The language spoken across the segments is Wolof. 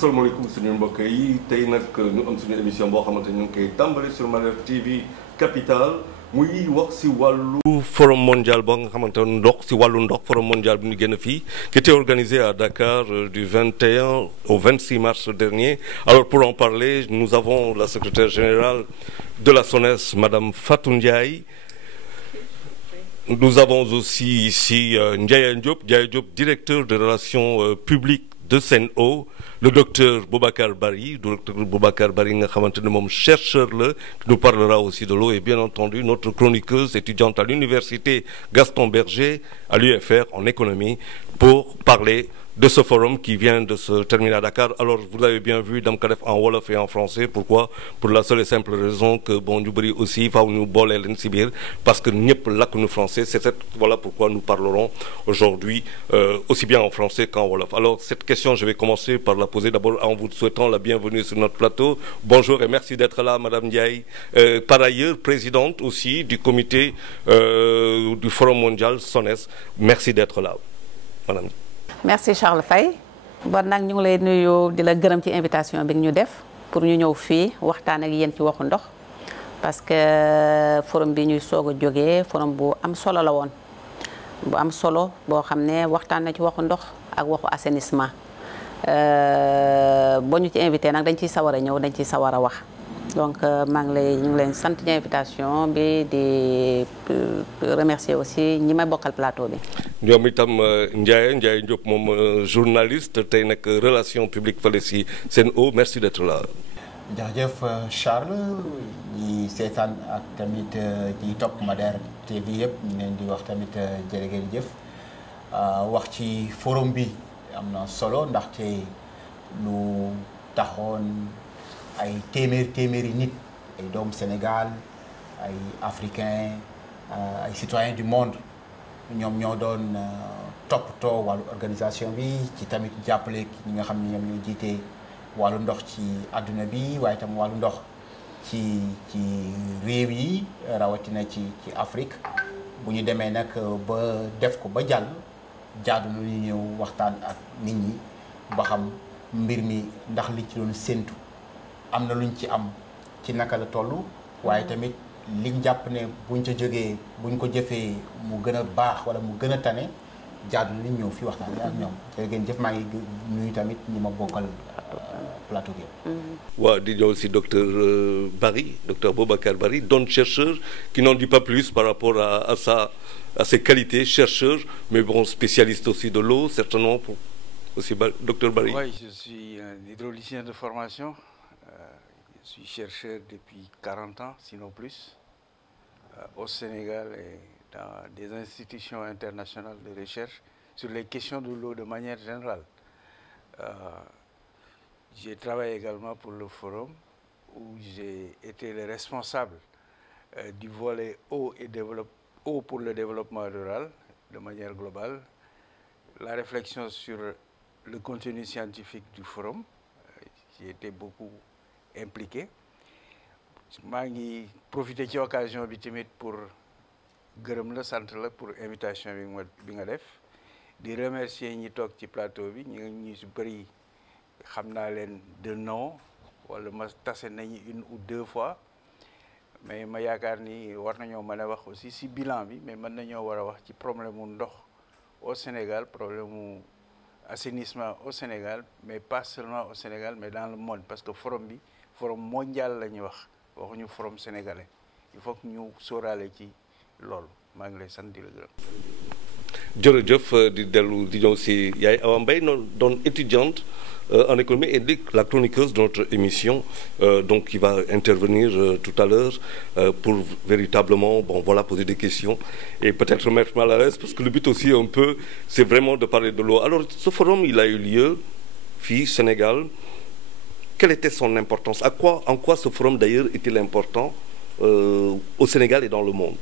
asalaamaaleykum suñu mbokk yi tey nag ñu am suñu émission boo xamante ñu ngi koy tàmbali sur Malher TV Capital muy wax si wàllu forum mondial boo nga xamante ne ndox si wàllu ndox forum mondial bi ñu génn fii qui était organisé à Dakar du 21 au 26 mars dernier. Alors pour en parler nous avons la secrétaire générale de la SONES Madame Fatou Ndiaye. Nous avons aussi ici Ndiaye Diop, directeur de relations publiques de Sen'Eau, le docteur Boubacar Bari nga xamante ne moom chercheur la qui nous parlera aussi de l'eau et bien entendu notre chroniqueuse étudiante à l'université Gaston Berger à l'UFR en économie pour parler de ce forum qui vient de se terminer à Dakar. Alors vous l'avez bien vu dam ko def en wolof et en français. Pourquoi? Pour la seule et simple raison que bon ñu bëri aussi faaw ñu boole leen ci biir parce que ñëpp làkk nu français. Voilà pourquoi nous parlerons aujourd'hui aussi bien en français qu'en wolof. Alors cette question je vais commencer par la poser d'abord en vous souhaitant la bienvenue sur notre plateau. Bonjour et merci d'être là Madame Ndiaye. Par ailleurs présidente aussi du comité du Forum mondial SONES. Merci d'être là Madame. Merci Charles Faye bon nag ñu ngi lay nuyu di la gërëm ci invitation bi ñu def pour ñu ñëw fii waxtaan ak yéen ci waxu ndox parce que forum bi ñuy soog a jógee forum bu am solo la woon bu am solo boo xam ne waxtaan na ci waxu ndox ak waxu assainissement boo ñu ci invité nag dañ ciy sawar a ñëw dañ ciy sawar a wax donc maa ngi ñu ngi leen sant ci invitation bi di remercier aussi ñi may bokkal plateau bi. ñoom itam Ndiaye Diop moom journaliste tey nag relation publique fële si Sen'Eau merci d'être là. jërëjëf Charles ñi seetaan ak tamit ñi topp Malher TV yëpp ñu leen di wax tamit jërë ngeen jëf wax ci forum bi am na solo ndaxte lu taxoon ay téeméeri nit ay doomu Sénégal ay africains ay citoyens du monde ñoom ñoo doon toppatoo wàllu organisation bi ci tamit jàppale ñi nga xam ne ñoom ñoo jiite wàllu ndox ci àdduna bi waaye tam wàllu ndox ci réew yi rawatina ci Afrique bu ñu demee nag ba def ko ba jàll jaadu na ñu ñëw waxtaan ak nit ñi ba xam mbir mi ndax li ci doon séntu am na luñ ci am ci naka la toll waaye tamit liñ jàpp ne buñ ca jógee buñ ko jëfee mu gën a baax wala mu gën a tane jaadu na liñ ñëw fii waxtaan ak ñoom jërë ngeen jëf maa ngi nuyu tamit ñi ma bokkal plateau bi. waaw di ñëw si docteur Boubacar Bari doon chercheur qui n'en dit pas plus par rapport à ses qualités chercheur mais bon spécialiste aussi de l'eau certainement pour aussi docteur Bari. Oui, je suis un hydraulicien de formation. Je suis chercheur depuis 40 ans, sinon plus, au Sénégal et dans des institutions internationales de recherche sur les questions de l'eau de manière générale. J'ai travaillé également pour le forum où j'ai été le responsable du volet eau pour le développement rural de manière globale. La réflexion sur le contenu scientifique du forum, j'ai été beaucoup impliqué. maa ngi profité ci occasion bi tamit pour gërëm la sant la pour invitation bi nga def di remercier ñi toog ci plateau bi ñu si bëri xam naa leen de nom wala ma tase nañu une ou deux fois mais ma yaakaar ni war nañoo mën a wax aussi si bilan bi mais mën nañoo war a wax ci problème mu ndox au Sénégal problème mu assainissement au Sénégal mais pas seulement au Sénégal mais dans le monde parce que forum bi forum mondial la ñuy wax waxuñu forum sénégalais il faut que ñu sóoraale ci loolu maa ngi lay sant di la gërëm. jërëjëf di dellu di ñëw si Yaay Awa Mbaye noonu doon étudiante en économie et la chroniqueuse de notre émission donc qui va intervenir tout à l'heure pour véritablement poser des questions et peut-être mettre mal à l'aise parce que le but aussi un peu c'est vraiment de parler de l'eau. Alors ce forum il a eu lieu fii Sénégal. Quelle était son importance? En quoi ce forum d'ailleurs est-il important au Sénégal et dans le monde?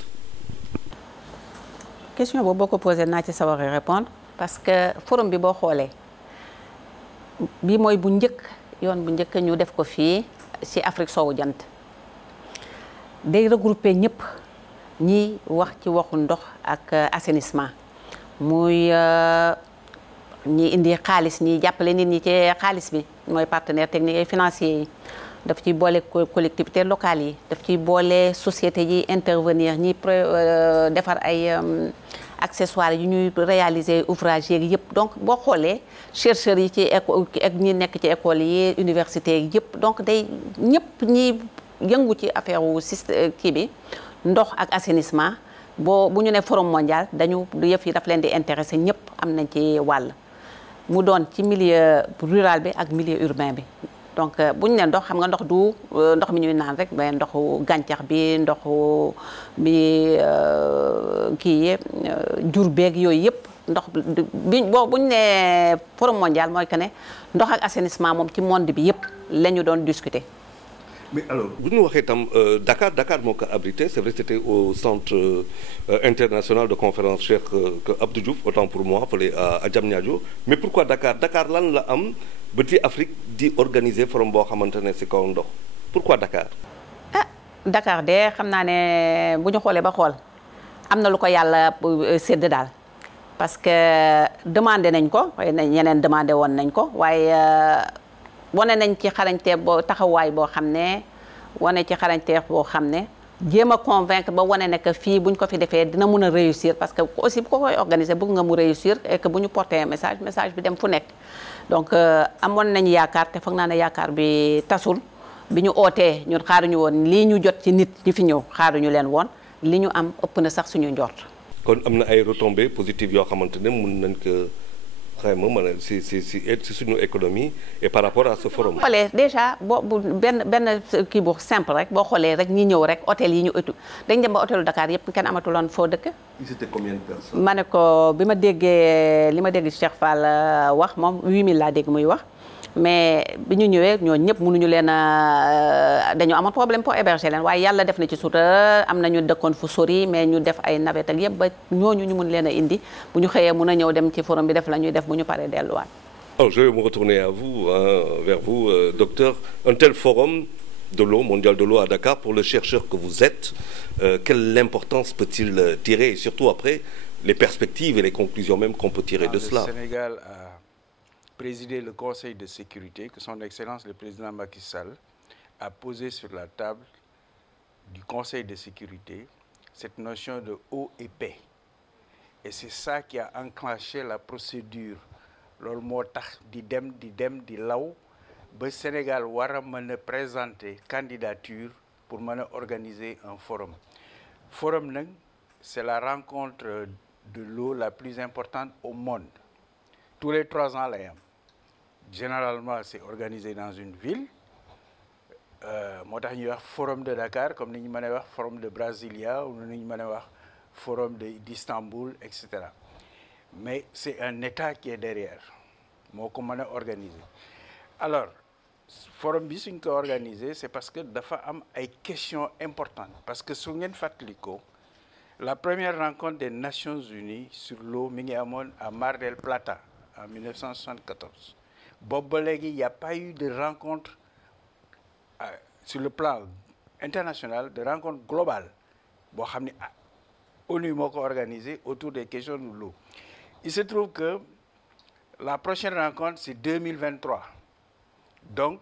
Question boobu boo ko posé naa ci sawar a répondre parce que forum bi boo xoolee bi mooy bu njëkk yoon bu njëkk ñu def ko fii ci Afrique soowu jant day regrouper ñëpp ñi wax ci waxu ndox ak assainissement muy ñi indi xaalis ñi jàppale nit ñi ci xaalis bi mooy partenaire technique et financier yi daf ciy boole collectivité locale yi daf ciy boole société yi intervenir ñi defar ay accessoires yu ñuy réaliser ouvrage yeeg yëpp donc boo xoolee chercheurs yi ci école ak ñi nekk ci école yi université yi yëpp donc day ñëpp ñi yëngu ci affaire wu système kii bi ndox ak assainissement bu ñu ne forum mondial dañu yëf yi daf leen di intéressé ñëpp am nañ ci wàll mu doon ci milieu rural bi ak milieu urbain bi donc bu ñu ne ndox xam nga ndox du ndox mi ñuy naan rek mais ndoxu gàncax bi ndoxu bi kii yi jur beeg yooyu yëpp ndox bi bu ñu ne forum mondial mooy que ne ndox ak assainissement moom ci monde bi yëpp la ñu doon discuter. Mais alors bu ñu waxee tam Dakar moo ko abrité c'est vrai c'était au centre international de conférence Cheikh Abdou Diouf autant pour moi fële à Diamniadio mais pourquoi Dakar lan la am ba ci Afrique di organiser forum boo xamante ne si kaw ndox pourquoi Dakar. Dakar de xam naa ne bu ñu xoolee ba xool am na lu ko yàlla sédd daal parce que demandé nañ ko waaye ñeneen demandé woon nañ ko waaye. wane nañ ci xarañte boo taxawaay boo xam ne wane ci xarañte boo xam ne jéem a convaincre ba wane ne que fii buñ ko fi defee dina mun a réussir parce que aussi bu ko koy organiser bëgg nga mu réussir et que bu ñu porté message bi dem fu nekk donc amoon nañ yaakaar te foog naa ne yaakaar bi tasul bi ñu ootee ñun xaaruñu woon lii ñu jot ci nit ñi fi ñëw xaaruñu leen woon li ñu am ëpp na sax suñu njort. kon am na ay retombées positives yoo xamante ne mun nañ ko vraiment mën a si suñu économie et par rapport à ce forum. xoolee déjà benn kii bu simple rek boo xoolee rek ñi ñëw rek hôtel yi ñu ëttu dañ dem ba hôtelu Dakar yëpp kenn amatuloon foo dëkk. Ils étaient combien de personnes. ma ne ko bi ma déggee li ma dégg Cheikh Fall wax moom 8000 laa dégg muy wax mais bi ñu ñëwee ñooñu ñëpp mënuñu leen a dañoo amoon problème pour héberger leen waaye yàlla def na ci sutura am na ñu dëkkoon fu sori mais ñu def ay navette ak yëpp ba ñooñu ñu mun leen a indi bu ñu xëyee mun a ñëw dem ci forum bi def la ñuy def bu ñu paree delluwaat. Alors je vais me retourner à vous vers vous docteur un tel forum de l'eau mondial de l'eau à Dakar pour le chercheur que vous êtes quelle importance peut-il tirer et surtout après les perspectives et les conclusions même qu'on peut tirer de cela. Le Sénégal a présidé le Conseil de sécurité que son Excellence le président Macky Sall a posé sur la table du Conseil de sécurité cette notion de eau et paix et c'est ça qui a enclenché la procédure loolu moo tax di dem di law ba Sénégal war a mën a présenter candidature pour mën a organiser un forum nag c'est la rencontre de l'eau la plus importante au monde tous les 3 ans lay am généralement c'est organisé dans une ville moo tax ñuy wax forum de Dakar comme ni ñu mën a wax forum de Brasilia ou ni ñu mën a wax forum d'Istanbul etc. mais c'est un État qui est derrière moo ko mën a organiser alors forum bi suñ ko organiser c'est parce que dafa am ay questions importantes parce que su ngeen fàttalikoo la première rencontre des Nations Unies sur l'eau mi ngi amoon à Mar del Plata en 1974 boobu ba léegi y a pas eu de rencontre sur le plan international de rencontre globale boo xam ne ONU moo ko organisé autour des questions de l'eau il se trouve que la prochaine rencontre c'est 2023 donc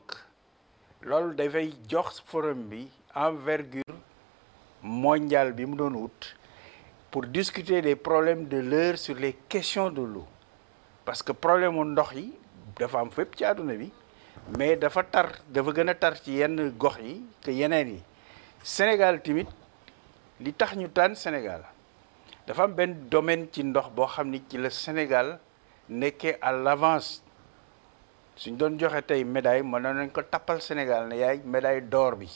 loolu dafay jox forum bi envergure mondiale bi mu doon wut pour discuter des problèmes de l'heure sur les questions de l'eau parce que problème mu ndox yi dafa am fépp ci àdduna bi mais dafa gën a tar ci yenn gox yi que yeneen yi Sénégal tamit li tax ñu tànn Sénégal dafa am benn domaine ci ndox boo xam ni ci la Sénégal nekkee à l'avance suñ doon joxe tey médaille mënoon nañ ko tappal Sénégal ne yaay médaille d'or bi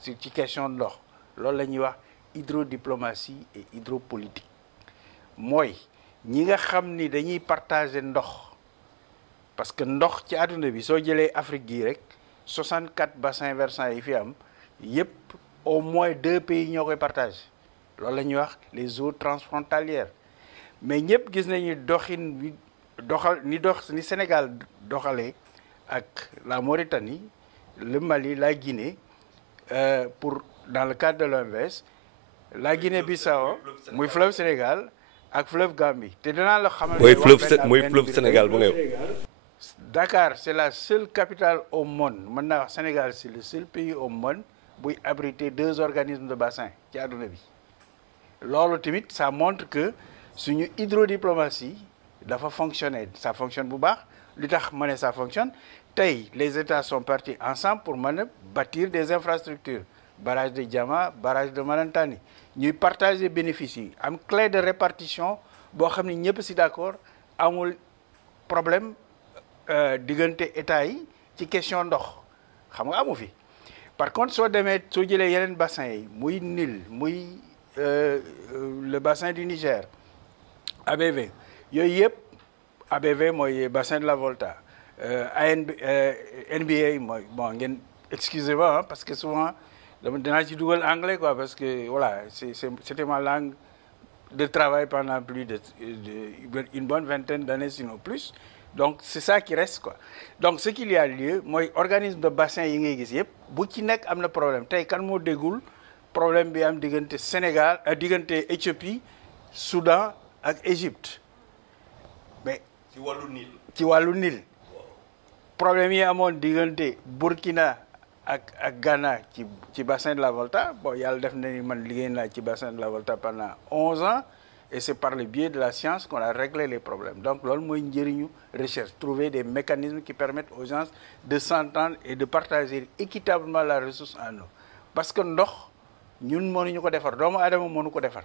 ci question ndox loolu la ñuy wax hydrodiplomatie et hydropolitique mooy ñi nga xam ni dañuy partager ndox parce que ndox ci àdduna bi soo jëlee Afrique gii rek 64 bassins versants yi fi am yépp au moins 2 pays ñoo koy partager loolu la ñuy wax les eaux transfrontalières mais ñëpp gis nañu doxin bi ni Sénégal doxalee ak la Mauritanie le Mali la Guinée pour dans le cadre de l'OMVS la Guinée-Bissau muy fleuve Sénégal ak fleuve Gambie te danaa la xamal. mooy fleuve Sénégal bu ngay Dakar c'est la seule capitale au monde mën naa wax Sénégal c'est le seul pays au monde buy abriter 2 organismes de bassin ci àdduna bi loolu tamit ça montre que suñu hydrodiplomatie dafa fonctionner ça fonctionne bu baax li tax ma ne ça fonctionne tey les États sont partis ensemble pour mën a bâtir des infrastructures barrage de Diama barrage de Malantani ñuy partager bénéfices yi am clé de répartition boo xam ne ñëpp si d'accord amul problème diggante état yi ci question ndox xam nga amu fi par contre soo jëlee yeneen bassin yi muy Nil muy le bassin du Niger ABV yooyu yëpp ABV mooy bassin de la Volta NBA mooy bon ngeen excusez-moi parce que souvent dinaa ci dugal anglais quoi parce que voilà c'était ma langue de travail pendant plus de une bonne vingtaine d'années sinon plus donc c'est ça qui reste quoi donc ce qu'il y a lieu mooy organisme de bassin yi ngay gis yëpp bu ci nekk am na problème tey kan moo déggul problème bi am diggante Sénégal diggante Éthiopie Soudan ak Égypte mais ci wàllu Nil problème yi amoon diggante Burkina ak Ghana ci bassin de la Volta bon yàlla def na ni man liggéey naa ci bassin de la Volta pendant 11 ans et c'est par le biais de la science qu'on a réglé les problèmes donc loolu mooy njëriñu recherche trouver des mécanismes qui permettent aux gens de s'entendre et de partager équitablement la ressource en eau parce que ndox ñun mënuñu ko defar doomu aadama mënu ko defar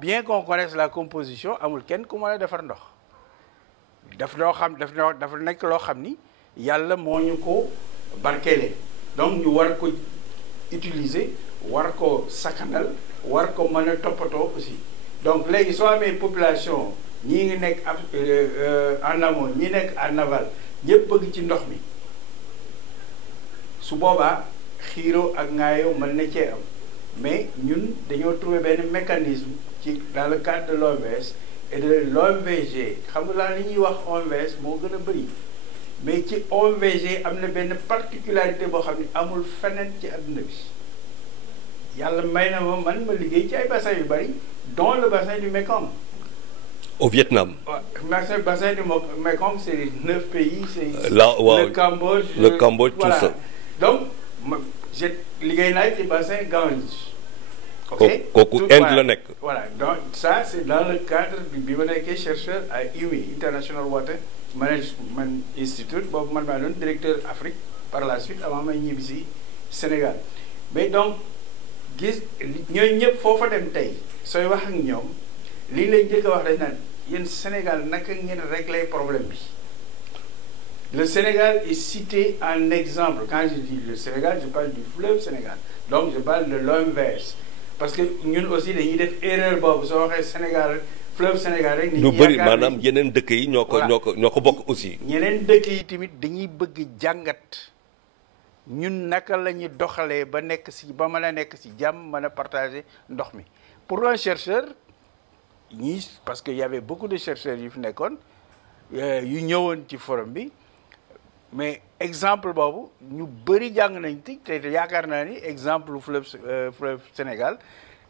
bien qu'on connaisse la composition amul kenn ku mën a defar ndox dafa nekk loo xam ni yàlla moo ñu ko barkeele donc ñu war ko utiliser war ko sakanal war ko mën a toppatoo aussi donc léegi soo amee population ñii ngi nekk en amont ñi nekk en aval ñëpp bëgg ci ndox mi su boobaa xiiroo ak ŋaayoo mën na cee am mais ñun dañoo trouver benn mécanisme ci dans le cadre de l'OMVS et de l'OMVG xam nga laa li ñuy wax OMVS moo gën a bëri mais ci OMVG am na benn particularité boo xam ne amul feneen ci adduna bi yàlla may na ma man ma liggéey ci ay bassin yu bëri dont le bassin du Mekong. Au Vietnam. Le bassin du Mekong c'est les 9 pays c'est le Cambodge voilà. Tout ça donc j'ai liggéey naa ci bassin Gange. kooku Inde la nekk. voilà donc ça c'est dans le cadre bi ma nekkee chercheur à IWI International Water Management Institute boobu man maa doon directeur Afrique par la suite avant may ñibbi si Sénégal mais donc gis ñooñu ñëpp foofa dem tey sooy wax ak ñoom lii lay njëkk a wax dañ naan yéen Sénégal naka ngeen régler problème bi le Sénégal est cité en exemple quand je dis le Sénégal je parle du fleuve Sénégal donc je parle de l'OMVS parce que ñun aussi dañuy def erreur boobu soo waxee Sénégal fleuve Sénégal rek. ñu bëri maanaam yeneen dëkk yi ñoo ko bokk aussi. ñeneen dëkk yi tamit dañuy bëgg jàngat ñun naka la ñuy doxalee ba nekk si ba mën a nekk si jàmm mën a partager ndox mi pour un chercheur ñii parce que y avait beaucoup de chercheurs yu fi nekkoon yu ñëwoon ci forum bi mais exemple boobu ñu bëri jàng nañ ci te yaakaar naa ni exemple fleuve Sénégal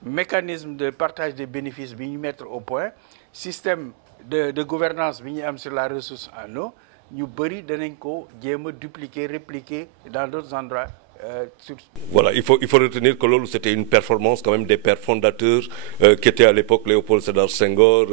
mécanisme de partage des bénéfices bi ñu mettre au point système de gouvernance bi ñu am sur la ressource en eau ñu bëri danañ ko jéem a dupliquer répliquer dans d'autres endroits. Voilà, il faut retenir que loolu c'était une performance quand même des pères fondateurs qui étaient à l'époque Léopold Sédar Senghor,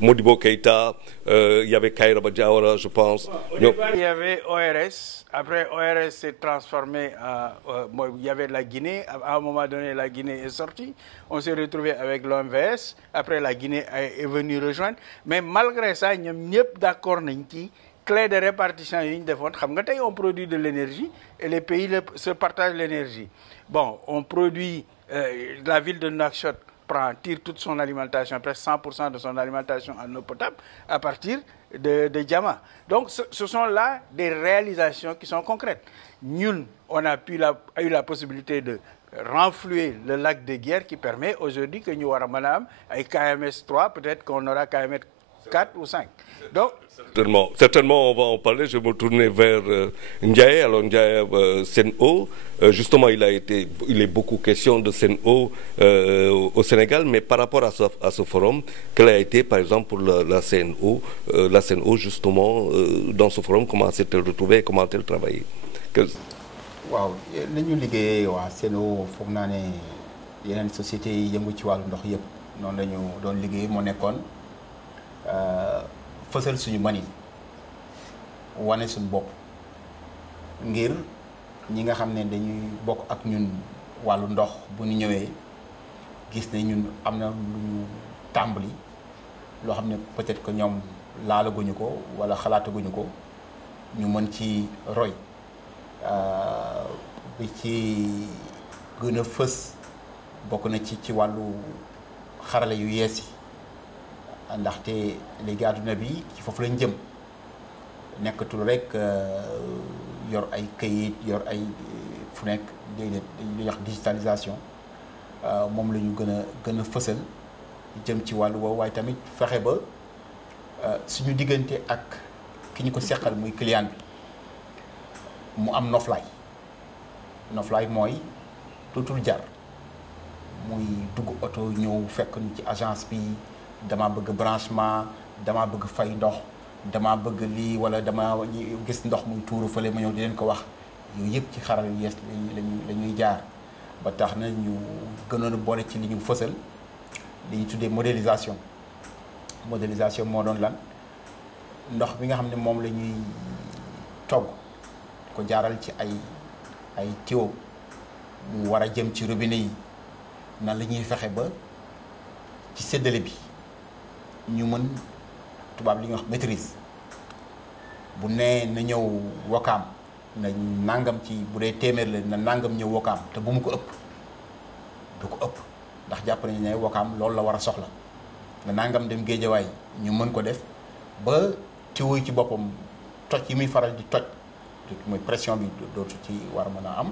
Modibo Keïta, il y avait Kairaba Diawara, je pense. Au départ, il y avait ORS. Après, ORS s'est transformé en... il y avait la Guinée. À un moment donné, la Guinée est sortie. On s'est retrouvé avec l'OMVS. Après, la Guinée est venue rejoindre. Mais malgré ça, nous sommes tous d'accord clé de répartition yi ñu defoon xam nga tey on produit de l'énergie et les pays se partagent l'énergie bon on produit la ville de Nouakchott tire toute son alimentation presque 100% de son alimentation en eau potable à partir de Diama donc ce sont là des réalisations qui sont concrètes ñun on a eu la possibilité de renflouer le lac de Guiers qui permet aujourd'hui que ñu war a mën a am ay KMS 3 peut-être qu'on aura KMS 4 ou 5. Donc, Certainement, on va en parler. Je vais me tourner vers Ndiaye. Alors Ndiaye, Sen'Eau, justement, il est beaucoup question de Sen'Eau au Sénégal, mais par rapport à ce forum, quel a été, par exemple, pour la Sen'Eau justement, dans ce forum, comment s'est-elle retrouvée, comment a-t-elle travaillé? waaw nañu liggéeyee waa Sen'Eau foog naa ne yeneen sociétés yi yëngu ci wàllu ndox yëpp noonu la ñu doon liggéey moo nekkoon fësal suñu mani wane suñu bopp ngir ñi nga xam ne dañuy bokk ak ñun wàllu ndox bu ñu ñëwee gis ne ñun am na lu ñu tàmbali loo xam ne peut-être que ñoom laalaguñu ko walla xalaataguñu ko ñu mën ci roy bi ci gën a fës bokk na ci wàllu xarale yu yees yi ndaxte léegi àdduna bi ci foofu lañ jëm nekkatul rek yor ay këyit yor ay fu nekk déedéet dañuy wax digitalisation moom la ñu gën a fësal jëm ci wàllu woowu waaye tamit fexe ba suñu diggante ak ki ñu ko seqal muy client bi mu am noflaay mooy dootul jar muy dugg oto ñëw fekk ñu ci agence bi dama bëgg branchement dama bëgg fay ndox dama bëgg lii wala dama gis ndox muy tuuru fële ma ñëw di leen ko wax yooyu yëpp ci xaral yu yees la ñuy jaar ba tax na ñu gënoon a boole ci li ñu fësal li ñu tuddee modélisation moo doon lan ndox bi nga xam ne moom la ñuy togg ko jaaral ci ay tuyau mu war a jëm ci robinet yi nan la ñuy fexe ba ci séddale bi ñu mën tubaab li ñuy wax maîtrise bu nee na ñëw Wakaam na nangam ci bu dee téeméer la na nangam ñëw Wakaam te bu mu ko ëpp du ko ëpp ndax jàpp nañu ne Wakaam loolu la war a soxla na nangam dem Géejawaay ñu mën ko def ba tuyau yi ci boppam toj yi muy faral di toj mooy pression bi dootu ci war a mën a am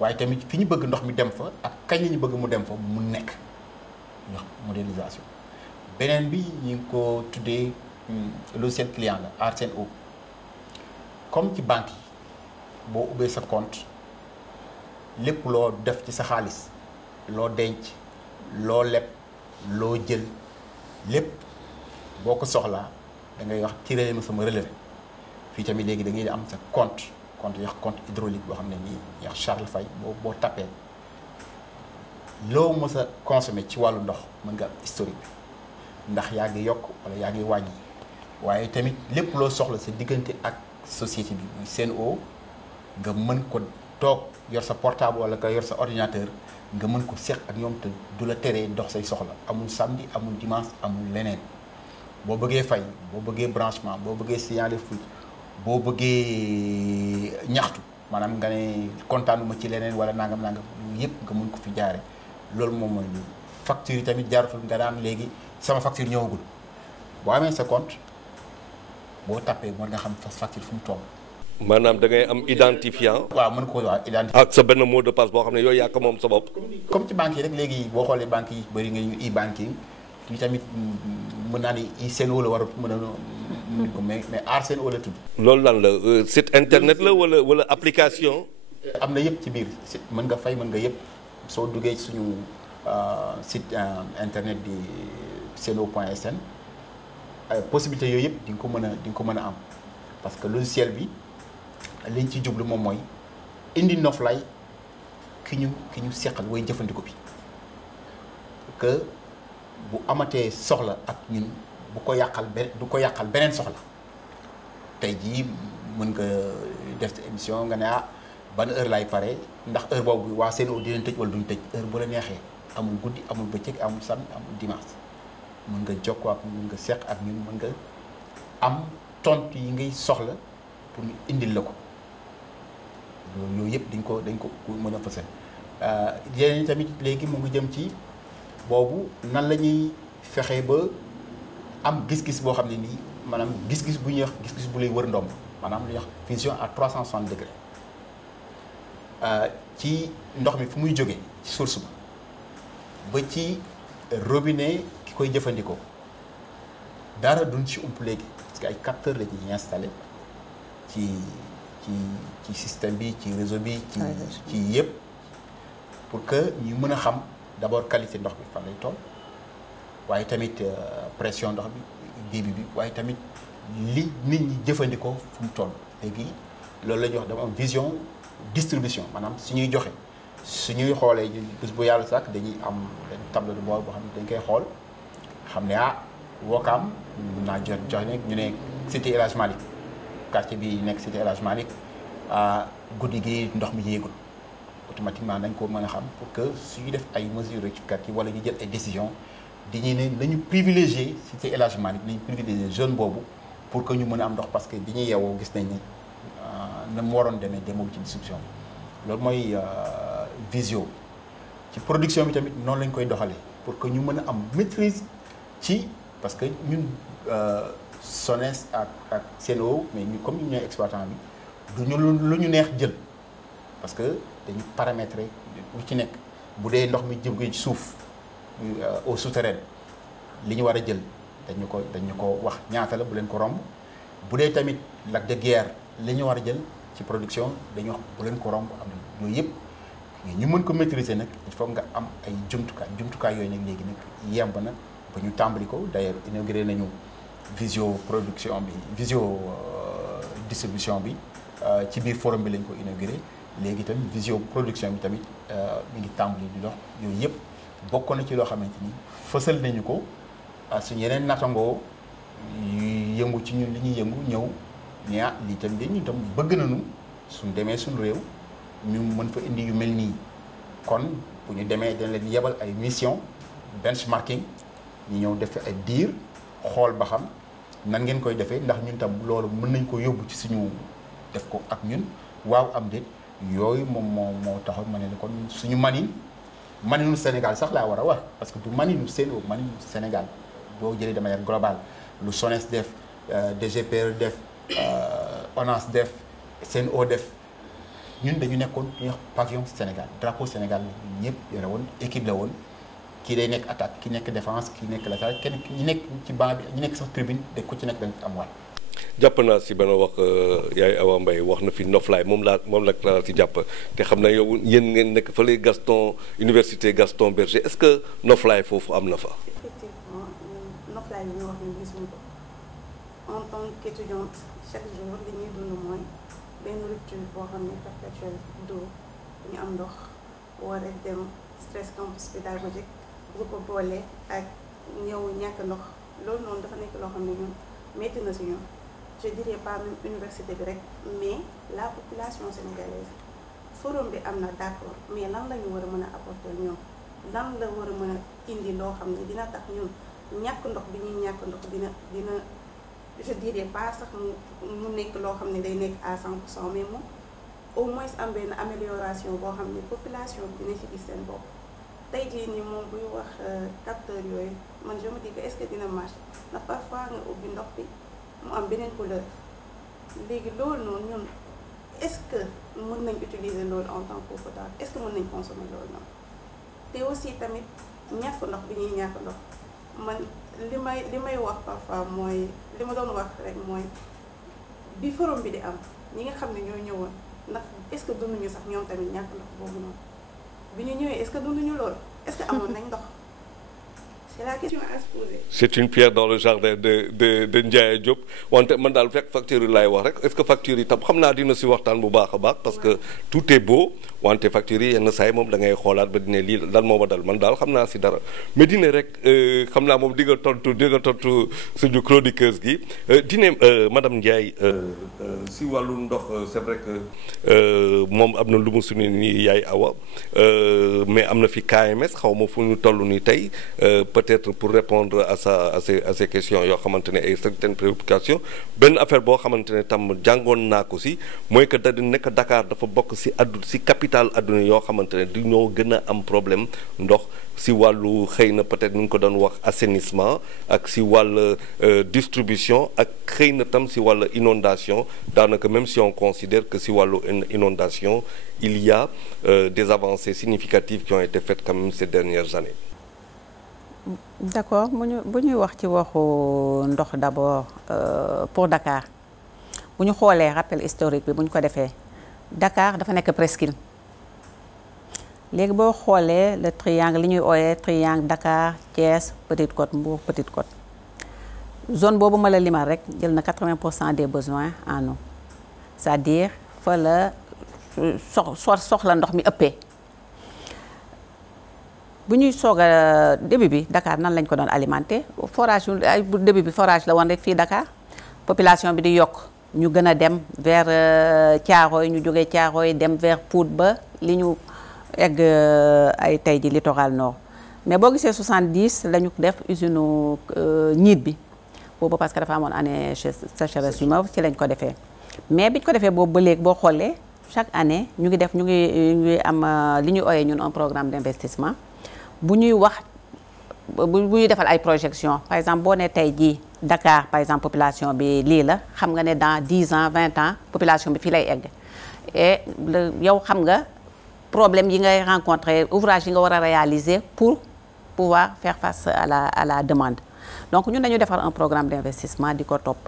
waaye tamit fi ñu bëgg ndox mi dem fa ak kañ la ñu bëgg mu dem fa mu nekk ñu wax modélisation beneen bi ñu ngi ko tuddee logiciel client la Sen'Eau comme ci banque yi boo ubbee sa compte lépp loo def ci sa xaalis loo denc loo leb loo jël lépp boo ko soxlaa da ngay wax tiré ma sama relevé fii tamit léegi da ngay am sa compte yax compte hydraulique boo xam ne nii yax Charles Faye boo tapee loo mës a consommé ci wàllu ndox mën nga am historique bi ndax yaa ngi yokk wala yaa ngi wàññi waaye tamit lépp loo soxla sa diggante ak société bi muy Sen'Eau nga mën ko toog yor sa portable wala nga yor sa ordinateur nga mën ko seq ak ñoom te du la teree dox say soxla amul samedi amul dimanche amul leneen boo bëggee fay boo bëggee branchement boo bëggee signaler fuite boo bëggee ñaxtu maanaam nga ne kontaanuma ci leneen wala nangam yooyu yëpp nga mën ko fi jaare loolu moom mooy lu facture yi tamit jaaratul nga daan léegi sama facture ñëwagul boo amee sa compte boo tapé mën nga xam sa facture fu mu toll. maanaam da ngay am identifiant. waaw mën ko waaw identifiant. ak sa benn mot de passe boo xam ne yooyu yaa ko moom sa bopp. comme ci banque yi rek léegi boo xoolee banque yi bëri nga ñu e-banking ñu tamit mën naa ni Sen'Eau la war a mën a ko mais Sen'Eau la tudd. loolu lan la site internet la wala application. am na yëpp ci biir site mën nga fay mën nga yëpp soo duggee suñu site internet di sen'eau.sn possibilité yooyu yëpp di nga ko mën a am parce que logiciel bi liñ ci jublu moom mooy indi noflaay ki ñu seqal way jëfandiko bi que bu amatee soxla ak ñun du ko yàqal beneen soxla tey jii mën nga def émission nga ne ban heure lay pare ndax heure boobu waa Sen'Eau dinañ tëj wala duñ tëj heure bu la neexee amul guddi amul bëccëg amul samedi amul dimanche mën nga jokkoo ak mën nga seq ak ñun mën nga am tontu yi ngay soxla pour ñu indil la ko yooyu yëpp dañ ko mën a fësal yeneen yi tamit léegi mu ngi jëm ci boobu nan la ñuy fexee ba am gis-gis boo xam ne nii maanaam gis-gis bu ñuy wax gis-gis bu lay wër ndomb maanaam lu ñuy wax vision à 360 degrés ci ndox mi fu muy jógee ci source ba ci robinet ki koy jëfandikoo dara duñ ci ump léegi parce que ay capteurs la ñuy installé ci système bi ci réseau bi ci yëpp pour que ñu mën a xam d'abord qualité ndox bi fan lay toll waaye tamit pression ndox bi débit bi waaye tamit li nit ñi jëfandikoo fu mu toll léegi loolu la ñuy wax dama am vision distribution maanaam suñuy joxe suñuy xoolee bés bu yàlla sax dañuy am tableau de bord boo xam ne dañ koy xool xam ne Ouakam naa jox ne ñu ne cité El Hadj Malick quartier bi nekk cité El Hadj Malick guddi gi ndox mi yéegul automatiquement dañ ko mën a xam pour que suñu def ay mesures rectificatives wala ñu jël ay décisions di ñu ne nañu privilégier cité El Hadj Malick nañu privilégier zone boobu pour que ñu mën a am ndox parce que bi ñuy yeewoo gis nañ ne na mu waroon demee demoo ci distribution bi loolu mooy visio ci production bi tamit noonu lañ koy doxalee pour que ñu mën a am maîtrise ci parce que ñun SONES ak Sen'Eau mais ñu comme ñu ñooy exploitant bi du ñu lu ñu neex jël parce que dañu paramétrer lu ci nekk bu dee ndox mi jógee ci suuf eau souterraine li ñu war a jël dañu ko wax ñaata la bu leen ko romb bu dee tamit lac de Guiers li ñu war a jël ci production dañu wax bu leen ko romb am na yooyu yëpp ñu mën ko maîtriser nag il faut nga am ay jumtukaay yooyu nag léegi nag yemb na ba ñu tàmbali ko d'ailleurs inauguré nañu visio production bi visio distribution bi ci biir forum bi lañ ko inauguré léegi tamit visio production bi tamit mi ngi tàmbali di dox yooyu yëpp bokk na ci loo xamante ni fësal nañu ko suñu yeneen nattangoo yu yëngu ci ñun li ñuy yëngu ñëw ne lii tamit dañu tam bëgg nañu suñ demee suñu réew ñu mën fa indi yu mel nii kon bu ñu demee dañ leen yebal ay mission benchmarking ñu ñëw def ay diir xool ba xam nan ngeen koy defee ndax ñun tam loolu mën nañ ko yóbbu ci suñu def ko ak ñun waaw am déet yooyu moom moo taxoon ma ne kon suñu maninu Sénégal sax laa war a wax parce que du maninu Sen'Eau maninu Sénégal boo jëlee de manière globale lu SONES def DGPR def ONAS def Sen'Eau def ñun dañu nekkoon ñu wax pavillon Sénégal drapeau Sénégal ñëpp yore woon équipe la woon kii day nekk attaque ki nekk défense ki nekk latéral kenn ñi nekk ci banc bi ñi nekk sax tribune de ku ci nekk dañ am wàll. jàpp naa si benn wax yaay Awa Mbaye wax na fi noflaay moom la ci jàpp te xam na yow yéen ngeen nekk fële université Gaston Berger est-ce que noflaay foofu am na fa. effectivement noflaay bi ñu wax ni gisuñu ko en tant qu'étudiante chaque jour li ñuy dund mooy benn rupture boo xam ne perpétuelle d'eau ñu am ndox war a dem stress campus pédagogique bu ko boole ak ñëw ñàkk ndox loolu noonu dafa nekk loo xam ne ñun métti na si ñun. Je dirais pas même université bi rek mais la population sénégalaise forum bi am na d'accord mais lan la ñu war a mën a apporter ñoom lan la war a mën a indi loo xam ne dina tax ñun ñàkk ndox bi ñuy ñàkk ndox dina je dirais pas sax mu nekk loo xam ne day nekk à 100% mais moom au moins am benn amélioration boo xam ne population bi dina ci gis seen bopp tey jii nii moom buy wax capteur yooyu man je me dis que est-ce que dina marché ndax parfois nga ubbi ndox bi mu am beneen couleur léegi loolu noonu ñun est-ce que mën nañ utiliser loolu en tant qu'eau potable est-ce que mën nañ consommer loolu noonu te aussi tamit ñàkk ndox bi ñuy ñàkk ndox man li may wax parfois mooy li ma doon wax rek mooy bi forum bi di am ñi nga xam ne ñoo ñëwoon ndax est-ce que dunduñu sax ñoom tamit ñàkk ndox boobu noonu bi ñu ñëwee est-ce que dunduñu loolu est-ce que amoon nañ ndox. C'est la question à se poser. C'est une pierre dans le jardin de Ndiaye Diop wante man daal fekk facture yi laay wax rek est-ce que facture yi tam xam naa dina si waxtaan bu baax a baax parce que tout est beau wante facture yi yenn saa yi moom da ngay xoolaat ba dina lii lan moo ma dal man daal xam naa si dara mais dina rek xam naa moom di nga tontu suñu chroniqueuse gi dina madame Ndiaye si wàllu ndox c'est vrai que moom am na lu mu suñu nii yaay Awa mais am na fi KMS xaw ma fu ñu toll nii tey peut-être pour répondre à ces questions yoo xamante ne ay certaines préoccupations benn affaire boo xamante ne tam jàngoon naa ko si mooy que da di nekk Dakar dafa bokk si capitale adduna yoo xamante ne di ñoo gën a am problème ndox si wàllu xëy na peut-être nu ñu ko doon wax assainissement ak si wàll distribution ak xëy na tam si wàll inondation daanaka même si on considère que si wàllu inondation il y a des avancées significatives qui ont été faites quand même ces dernières années. d'accord bu ñuy wax ci waxu ndox d'abord pour Dakar bu ñu xoolee rappel historique bi bu ñu ko defee Dakar dafa nekk presqu'île léegi boo xoolee le triangle li ñuy ooyee triangle Dakar Thiès Petite Côte Mbour Petite Côte zone boobu ma la limal rek jël na 80% des besoins en eau c'est-à-dire fa la soxla ndox mi ëppee. bu ñuy soog a début bi Dakar nan lañ ko doon alimenté forage ay début bi forage la woon rek fii Dakar population bi di yokk ñu gën a dem vers Thiaroye ñu jógee Thiaroye dem vers Pout ba li ñu egg ay tey ji littoral nord mais boo gisee 70 la ñu def usine ñiit bi boobu parce que dafa amoon année sécheresse yu ma ci lañ ko defee mais biñ ko defee boobu ba léegi boo xoolee chaque année ñu ngi am li ñuy ooyee ñun un programme d'investissement bu ñuy wax bu ñuy defal ay projection par exemple boo ne tey jii Dakar par exemple population bi lii la xam nga ne dans 10 ans 20 ans population bi fii lay egg et yow xam nga problème yi ngay rencontrer ouvrage yi nga war a réaliser pour pouvoir faire face à la demande donc ñun dañu defar un programme d'investissement di ko topp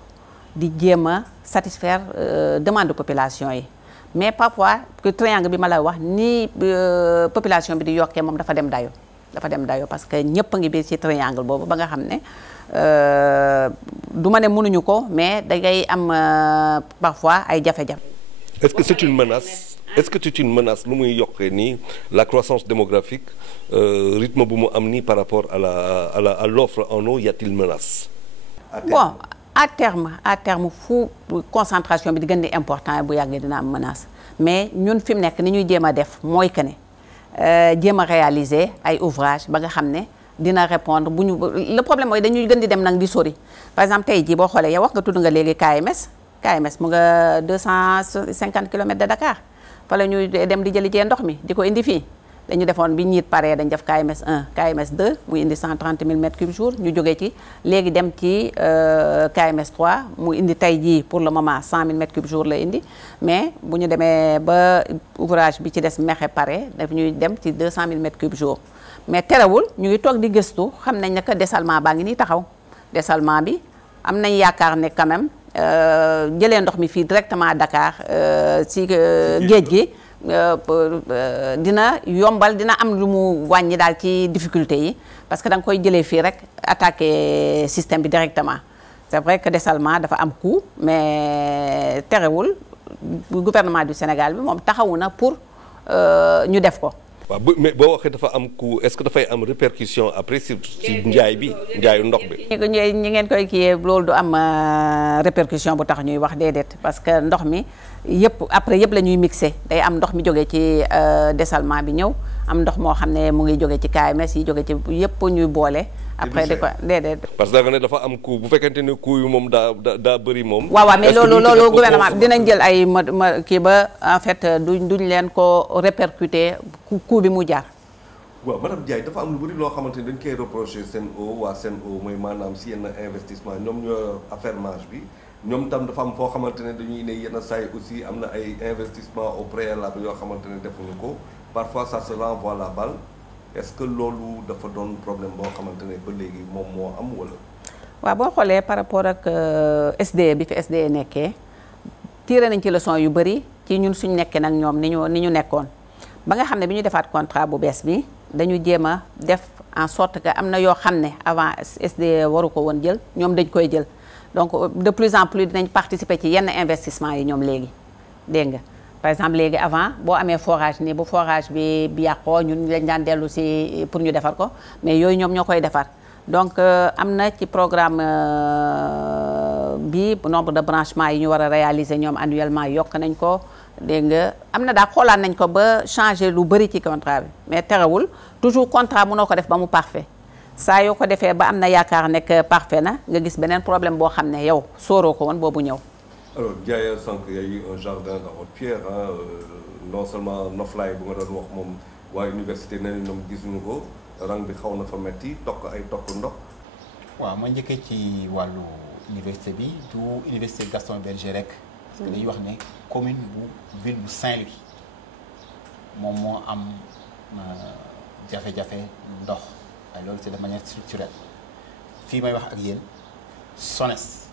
di jéem a satisfaire demande de population yi mais parfois que triangle bi ma lay wax ni population bi di yokkee moom dafa dem dayo parce que ñëpp a ngi biir ci triangle boobu ba nga xam ne du ma ne mënuñu ko mais dangay am parfois ay jafe-jafe. Est-ce que c'est une menace? Est-ce que c'est une menace lu muy yokkee nii la croissance démographique rythme bu mu am nii par rapport à l'offre en eau, y a-t-il menace? Bon, à terme fu concentration bi di gën di important bu yàggee dina am menace mais ñun fi mu nekk ni ñuy jéem a def mooy que ne jéem a réaliser ay ouvrage ba nga xam ne dina répondre bu ñu le problème mooy dañuy gën di dem nag di sori par exemple tey jii boo xoolee yow wax nga tudd nga léegi KMS mu nga 250 kilomètres de Dakar fa la ñuy dem di jëli jee ndox mi di ko indi fii dañu defoon bi ñiit paree dañ def KMS 1 KMS 2 mu indi 130 000 mètres cubes jour ñu jógee ci léegi dem ci KMS 3 mu indi tey jii pour le moment 100 000 mètres cubes jour la indi mais bu ñu demee ba ouvrage bi ci des mexe pare daf ñuy dem ci 200 000 mètres cubes jour mais terewul ñu ngi toog di gëstu xam nañ ne que dessalement baa ngi nii taxaw dessalement bi am nañ yaakaar ne quand même jëlee ndox mi fii directement Dakar ci géej gi dina yombal dina am lu mu wàññi daal ci difficulté yi parce que da nga koy jëlee fii rek attaquer système bi directement c'est vrai que dessalement dafa am coût mais terewul gouvernement du Sénégal bi moom taxawu na pour ñu def ko. waaw mais boo waxee dafa am coût est-ce que dafay am répercussion après ci njaay bi njaayu ndox bi. ñi ngeen koy kiiyee loolu du am répercussion bu tax ñuy wax déedéet parce que ndox mi yëpp après yëpp la ñuy mixé day am ndox mi jógee ci dessalement bi ñëw am ndox moo xam ne mu ngi jógee ci KMS yi jógee ci yëpp ñuy boole. après di ko déedéet. parce que ne dafa am coût bu fekkente ne coût yi moom daa bëri moom. waaw mais loolu gouvernement dinañ jël ay kii ba en fait duñ leen ko répercuter coût bi mu jaar. waaw madame Ndiaye dafa am lu bëri loo xamante ni dañ koy reprocher Sen'Eau waa Sen'Eau mooy maanaam si yenn investissement ñoom ñoo affermage bi ñoom tam dafa am foo xamante ne dañuy ne yenn saa yi aussi am na ay investissement au préalable yoo xamante ne defuñu ko parfois ça se renvoie la balle. Est-ce que loolu dafa doon problème boo xamante ne ba léegi moom moo am wala. waaw boo xoolee par rapport ak SDE bi fi SDE nekkee tiré nañ ci leçon yu bëri ci ñun suñ nekkee nag ñoom ni ñu nekkoon ba nga xam ne bi ñu defaat contrat bu bees bi dañu jéem a def en sorte que am na yoo xam ne avant SDE waru ko woon jël ñoom dañ koy jël donc de plus en plus dinañ participer ci yenn investissement yi ñoom léegi dégg nga. par exemple léegi avant boo amee forage nii bu forage bi yàqoo ñun lañ daan dellu si pour ñu defar ko mais yooyu ñoom ñoo koy defar donc am na ci programme bi nombre de branchements yi ñu war a réaliser ñoom annuellement yokk nañ ko dégg nga am na daal xoolaat nañ ko ba changer lu bëri ci contrat bi mais terewul toujours contrat mënoo ko def ba mu parfait saa yoo ko defee ba am na yaakaar nekk parfait na nga gis beneen problème boo xam ne yow sóoroo ko woon boobu ñëw. alors Ndiaye sànq y a eu un jardin dans votre pierre non seulement noflaay bu nga doon wax moom waa université nee nañ ñoom gisuñu ko rang bi xaw na fa metti tokk ay tokk ndox. waaw ma njëkkee ci wàllu université bi du université Gaston Berger rek. parce que dañuy wax ne commune bu ville bu Saint-Louis moom moo am jafe-jafe ndox waaye loolu c'est de manière structurelle fii may wax ak yéen SONES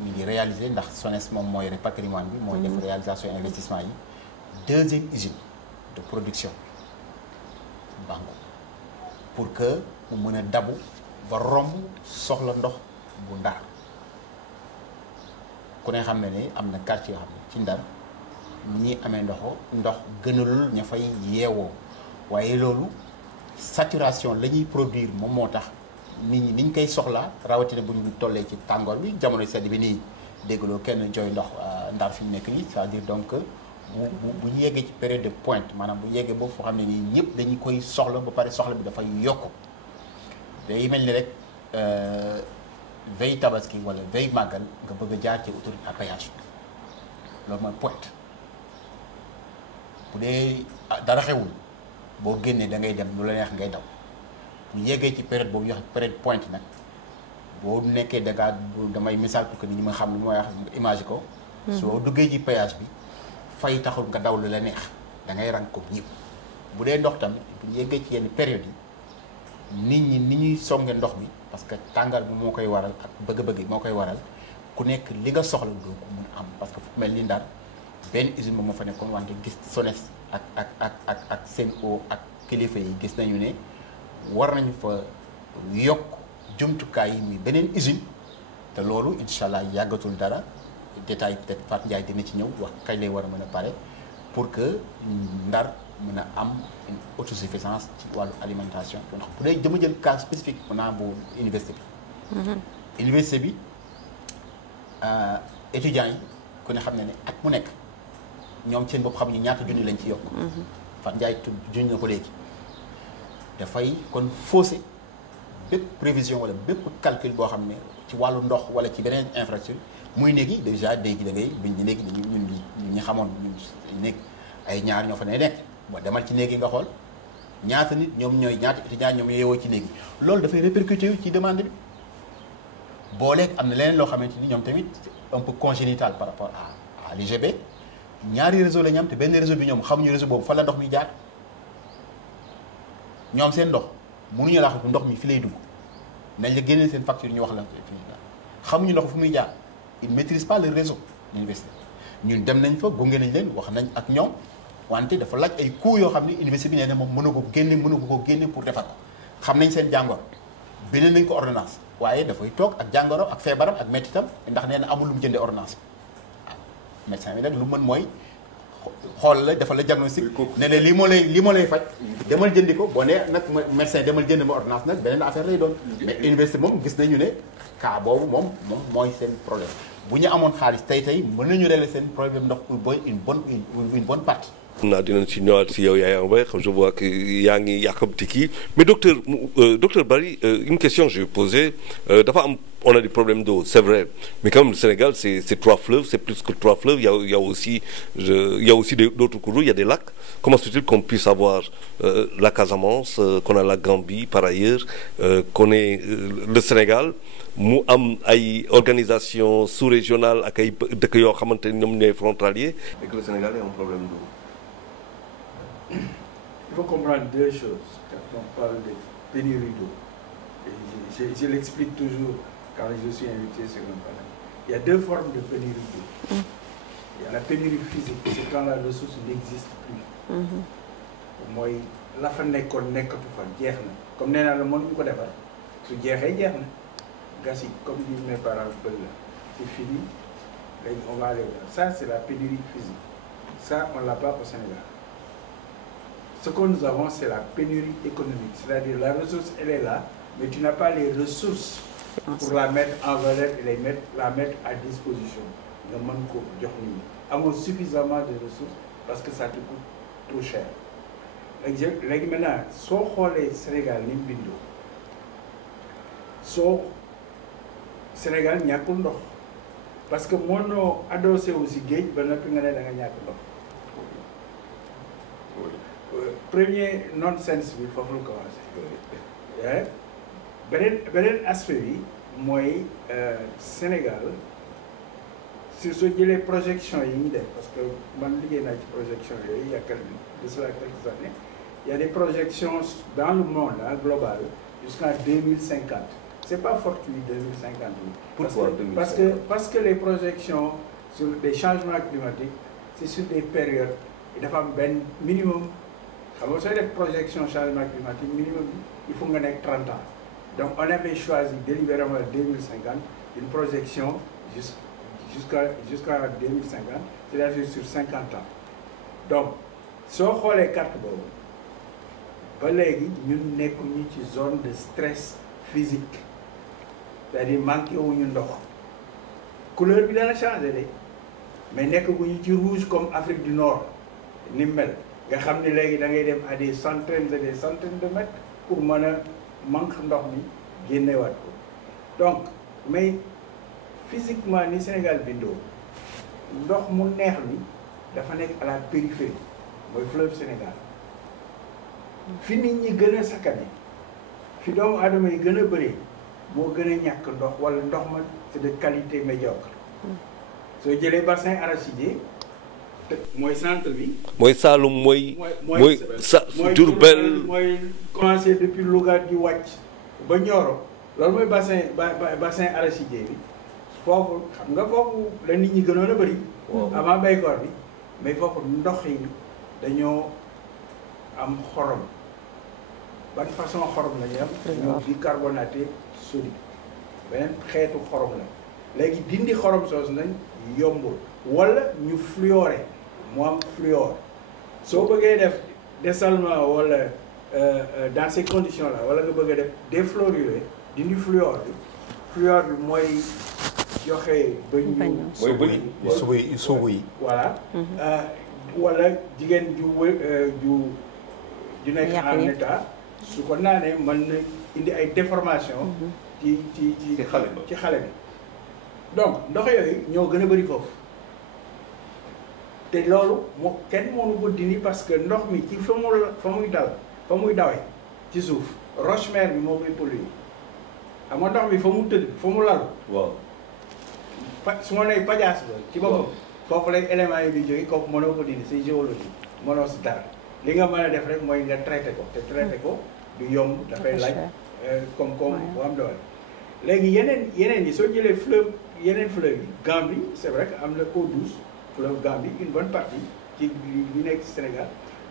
mi ngi réaliser ndax SONES moom mooy patrimoine bi mooy def réalisation investissement yi 2e usine de production Bango pour que mu mën a dabu ba romb soxla ndox bu Ndar ku ne xam ne ni am na quartier yoo xam ne ci Ndar ñi amee ndox gënalul ña fay yeewoo waaye loolu saturation la ñuy produire moom moo tax nit ñi niñ koy soxla rawatina bu ñu tollee ci tàngoor bi jamono sedd bi nii déggaloo kenn jooy ndox Ndar fi mu nekk nii c'est-à-dire donc bu ñu yeggee ci période de pointe maanaam bu yeggee boobu foo xam ne nii ñëpp dañu koy soxla ba pare soxla bi dafay yokk day mel ni rek veille tabaski wala veille màggal nga bëgg a jaar ci autoroute à péage loolu mooy pointe bu dee dara xewul boo génnee da ngay dem lu la neex ngay daw bu yeggee ci période boobu yoo xam période pointe nag boo nekkee damay misaal pour que nit ñi ma xam lu may wax image ko soo duggee ci péage bi fay taxul nga daw lu la neex da ngay rang ko ñëpp bu dee ndox tamit bu ñu yeggee ci yenn période yi nit ñi ni ñuy songe ndox bi parce que tàngaar bi moo koy waral ak bëgg-bëgg yi moo koy waral ku nekk li nga soxla doo ko mun am parce que fu mel ni Ndar benn usine moom moo fa nekkoon wante gis SONES ak SEN'EAU ak kilifa yi gis nañu ne war nañu fa yokk jumtukaay yi muy beneen usine te loolu incha allah yàggatul dara détail peut-être Fatou Ndiaye dina ci ñëw wax kañ lay war a mën a pare pour que Ndar mën a am une autosuffisance ci wàllu alimentation ndax bu dee dama jël cas spécifique mën naa bu université bi. université bi étudiants yi ku ne xam ne at mu nekk ñoom seen bopp xam ñu ñaata junni lañ ci yokk. Fatou Ndiaye junni na ko léegi dafay kon faussé bépp prévision wala bépp calcul boo xam ne ci wàllu ndox wala ci beneen infrastructure muy néegi déjà léegi da ngay buñ ñu néegi ñun ñi xamoon ñun néeg ay ñaar ñoo fa ne nekk boo demal ci néegi nga xool ñaata nit ñoom ñooy ñaata étudiants ñoom yeewoo ci néegi loolu dafay répercuté ci demande bi booleeg am na leneen loo xamante ni ñoom tamit un peu congénital par rapport à l'UGB ñaari réseau la ñu am te benn réseau bi ñoom xamuñu réseau boobu fan la ndox mi jaar ñoom seen ndox mënuñu la wax ndox mi fi lay dugg nañ la génneel seen facture ñu wax la xamuñu ndox fu muy jaar ils ne maîtrisent pas le réseau université ñun dem nañ fa gunge nañ leen wax nañ ak ñoom wante dafa laaj ay coûts yoo xam ne université bi nee na moom mënu ko génne pour defar ko xam nañ seen jàngoro bind nañ ko ordonnance waaye dafay toog ak jàngoro ak feebaram ak mettitam ndax nee na amul lu mu jëndee ordonnance waaw médecin bi nag lu mën mooy xool la dafa la diagnostic ne la lii moo lay faj demal jëndi ko boo nee nag médecin demal jënd ma ordonnance nag beneen affaire lay doon mais université moom gis nañu ne cas boobu moom mooy seen problème bu ñu amoon xaalis tey mën nañu régler seen problème ndox pour une bonne partie. naa dinañ ci ñëwaat si yow Yaya Mbaye je vois que yaa ngi yàkkamti kii mais docteur Barry une question que je vais poser dafa am on a des problèmes d'eau c'est vrai mais quand même le Sénégal c'est 3 fleuves c'est plus que 3 fleuves il y a aussi d'autres cours d'eau il y a des lacs comment se fait-il qu'on puisse avoir la Casamance qu'on a la Gambie par ailleurs qu'on ait le Sénégal mu am ay organisation sous-régionale ak ay dëkk yoo xamante ni ñoom ñooy frontaliers et que le Sénégal ait un problème d'eau. Il faut comprendre deux choses quand on parle de pénurie d'eau. Je l'explique toujours quand je suis invité sur un panel. Il y a deux formes de pénurie d'eau. Il y a la pénurie physique, c'est quand la ressource n'existe plus. mooy la fa nekkoon nekkatu fa jeex na comme nee naa la mënuñu ko defar su jeexee jeex na gas yi comme ni mes parents bëgg la c'est fini léegi on va aller ça c'est la pénurie physique ça on l'a pas au Sénégal. Ce que nous avons, c'est la pénurie économique. C'est-à-dire la ressource, elle est là, mais tu n'as pas les ressources pour la mettre en valeur et la mettre à disposition. Nga mën ko jox nit ñi amoo suffisamment de ressources parce que ça te coûte trop cher. léegi maintenant soo xoolee Sénégal ni mu bindoo soo Sénégal ñàkkul ndox parce que mënoo adossé aussi géej ba noppi nga ne da nga ñàkk ndox. Premier nonsense bi foofu la commencé beneen aspect bi mooy Sénégal si soo jëlee projection yi ñu def parce que man liggéey naa ci projection yooyu il y a de cela quelques années il y a des projections dans le monde global jusqu'en 2050. C'est pas fortuit 2050. Pourquoi parce que les projections sur des changements climatiques, c'est sur des périodes. Il y a un minimum. Quand vous avez des projections changement climatique, minimum, il faut gagner 30 ans. Donc on avait choisi délibérément 2050 une projection jusqu'à 2050, c'est-à-dire sur 50 ans. Donc, si on regarde les cartes, nous sommes dans une zone de stress physique. C'est-à-dire manquer de l'eau. La couleur a changé, mais nous sommes rouge comme Afrique du Nord. Vous savez à des centaines et des centaines de mètres pour manquer de l'eau. Donc, mais physiquement, le Sénégal bindo ndox mu neex mi dafa nekk à la périphérie mooy fleuve Sénégal fi nit ñi gën a sakkane fi doomu aadama yi gën a bëree moo gën a ñàkk ndox wala ndox ma c'est de qualité médiocre soo jëlee bassin arachidier mooy centre bi. mooy Saloum mooy Diourbel mooy commencé depuis Louga di wàcc ba Nioro loolu mooy bassin arachidier bi. foofu xam nga foofu la nit ñi gënoon a bëri. avant béykoor bi mais foofu ndox yi dañoo am xorom ban façon xorom la ñu am. ñoo bicarbonaté sodique beneen xeetu xorom la léegi dindi xorom soosu nañ yombul wala ñu fluoré mu am fluor soo bëggee def dessalement wala dans ces conditions là wala nga bëgg a def défluoré dindi fluor bi mooy. joxe bëñ mooy bëñ suugu yi voilà wala jigéen ju nekk en état su ko naanee mën na indi ay déformation ci xale bi donc ndox yooyu ñoo gën a bëri foofu te loolu moo kenn mënu ko dindi parce que ndox mi ci fa muy dawee ci suuf roche mère bi moo koy polluer xam nga ndox mi fa mu tëdd fa mu lalu waaw su ma nee pajaas ba ci boppam foofu lay éléments yi di jóge kooku mënoo ko dindi c'est géologie mënoo si dara li nga mën a def rek mooy nga traité ko te traité ko du yomb dafay laaj koom-koom bu am doole léegi yeneen yi soo jëlee yeneen fleuve yi Gambie c'est vrai que am na eau douce fleuve Gambie une bonne partie ci li nekk ci Sénégal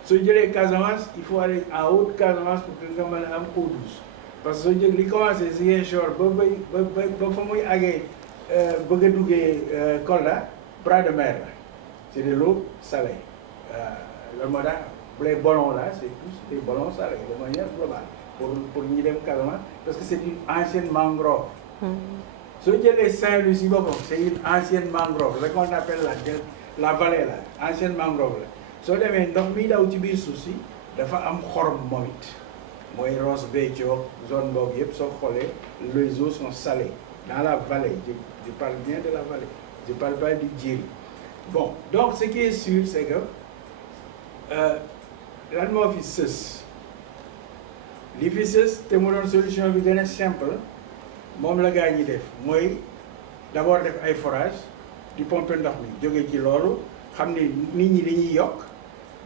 soo jëlee Casamance il faut aller en haute Casamance pour que nga mën a am eau douce parce que soo jël li commencé Ziguinchor ba fa muy àggee bëgg a duggee Kolda bras de mer la c'est de l'eau salée loolu moo tax les ballons là c'est tous des ballons salés de manière globale pour ñi dem Casamance parce que c'est une ancienne mangrove soo jëlee Saint-Louis si boppam c'est une ancienne mangrove ce qu'on appelle la vallée là ancienne mangrove la soo demee ndox mi daw ci biir suuf si dafa am xorom moom it mooy Ross Béthio zone boobu yëpp soo xoolee les eaux sont salées dans la vallée je parle bien de la vallée je parle pas du Djeri bon donc ce qui est sûr c'est que lan moo fi sës li fi sës te mu doon solution bi gën a simple moom la gaa ñi def mooy d'abord def ay forage di pomper ndox mi jóge ci loolu xam ne nit ñi dañuy yokk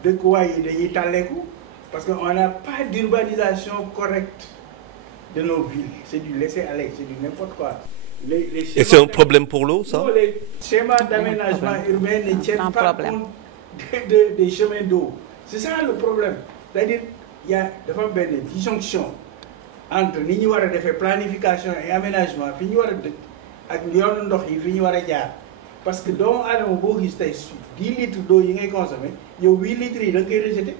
dëkkuwaay yi dañuy tàlleeku parce que on n'a pas d'urbanisation correcte de nos villes c'est du laisser-aller c'est du n'importe quoi. Et c'est un problème pour l'eau, ça? Non, les schémas d'aménagement urbain ne tiennent pas compte des chemins d'eau. C'est ça le problème. C'est-à-dire, il y a une disjonction entre ni ñu war a defee planification et aménagement fi ñu war a dëkk ak yoonu ndox yi fi ñu war a jaar parce que doomu aadama boo gis tey 10 litres d'eau yi ngay consommer yow 8 litres yi da nga koy rejeter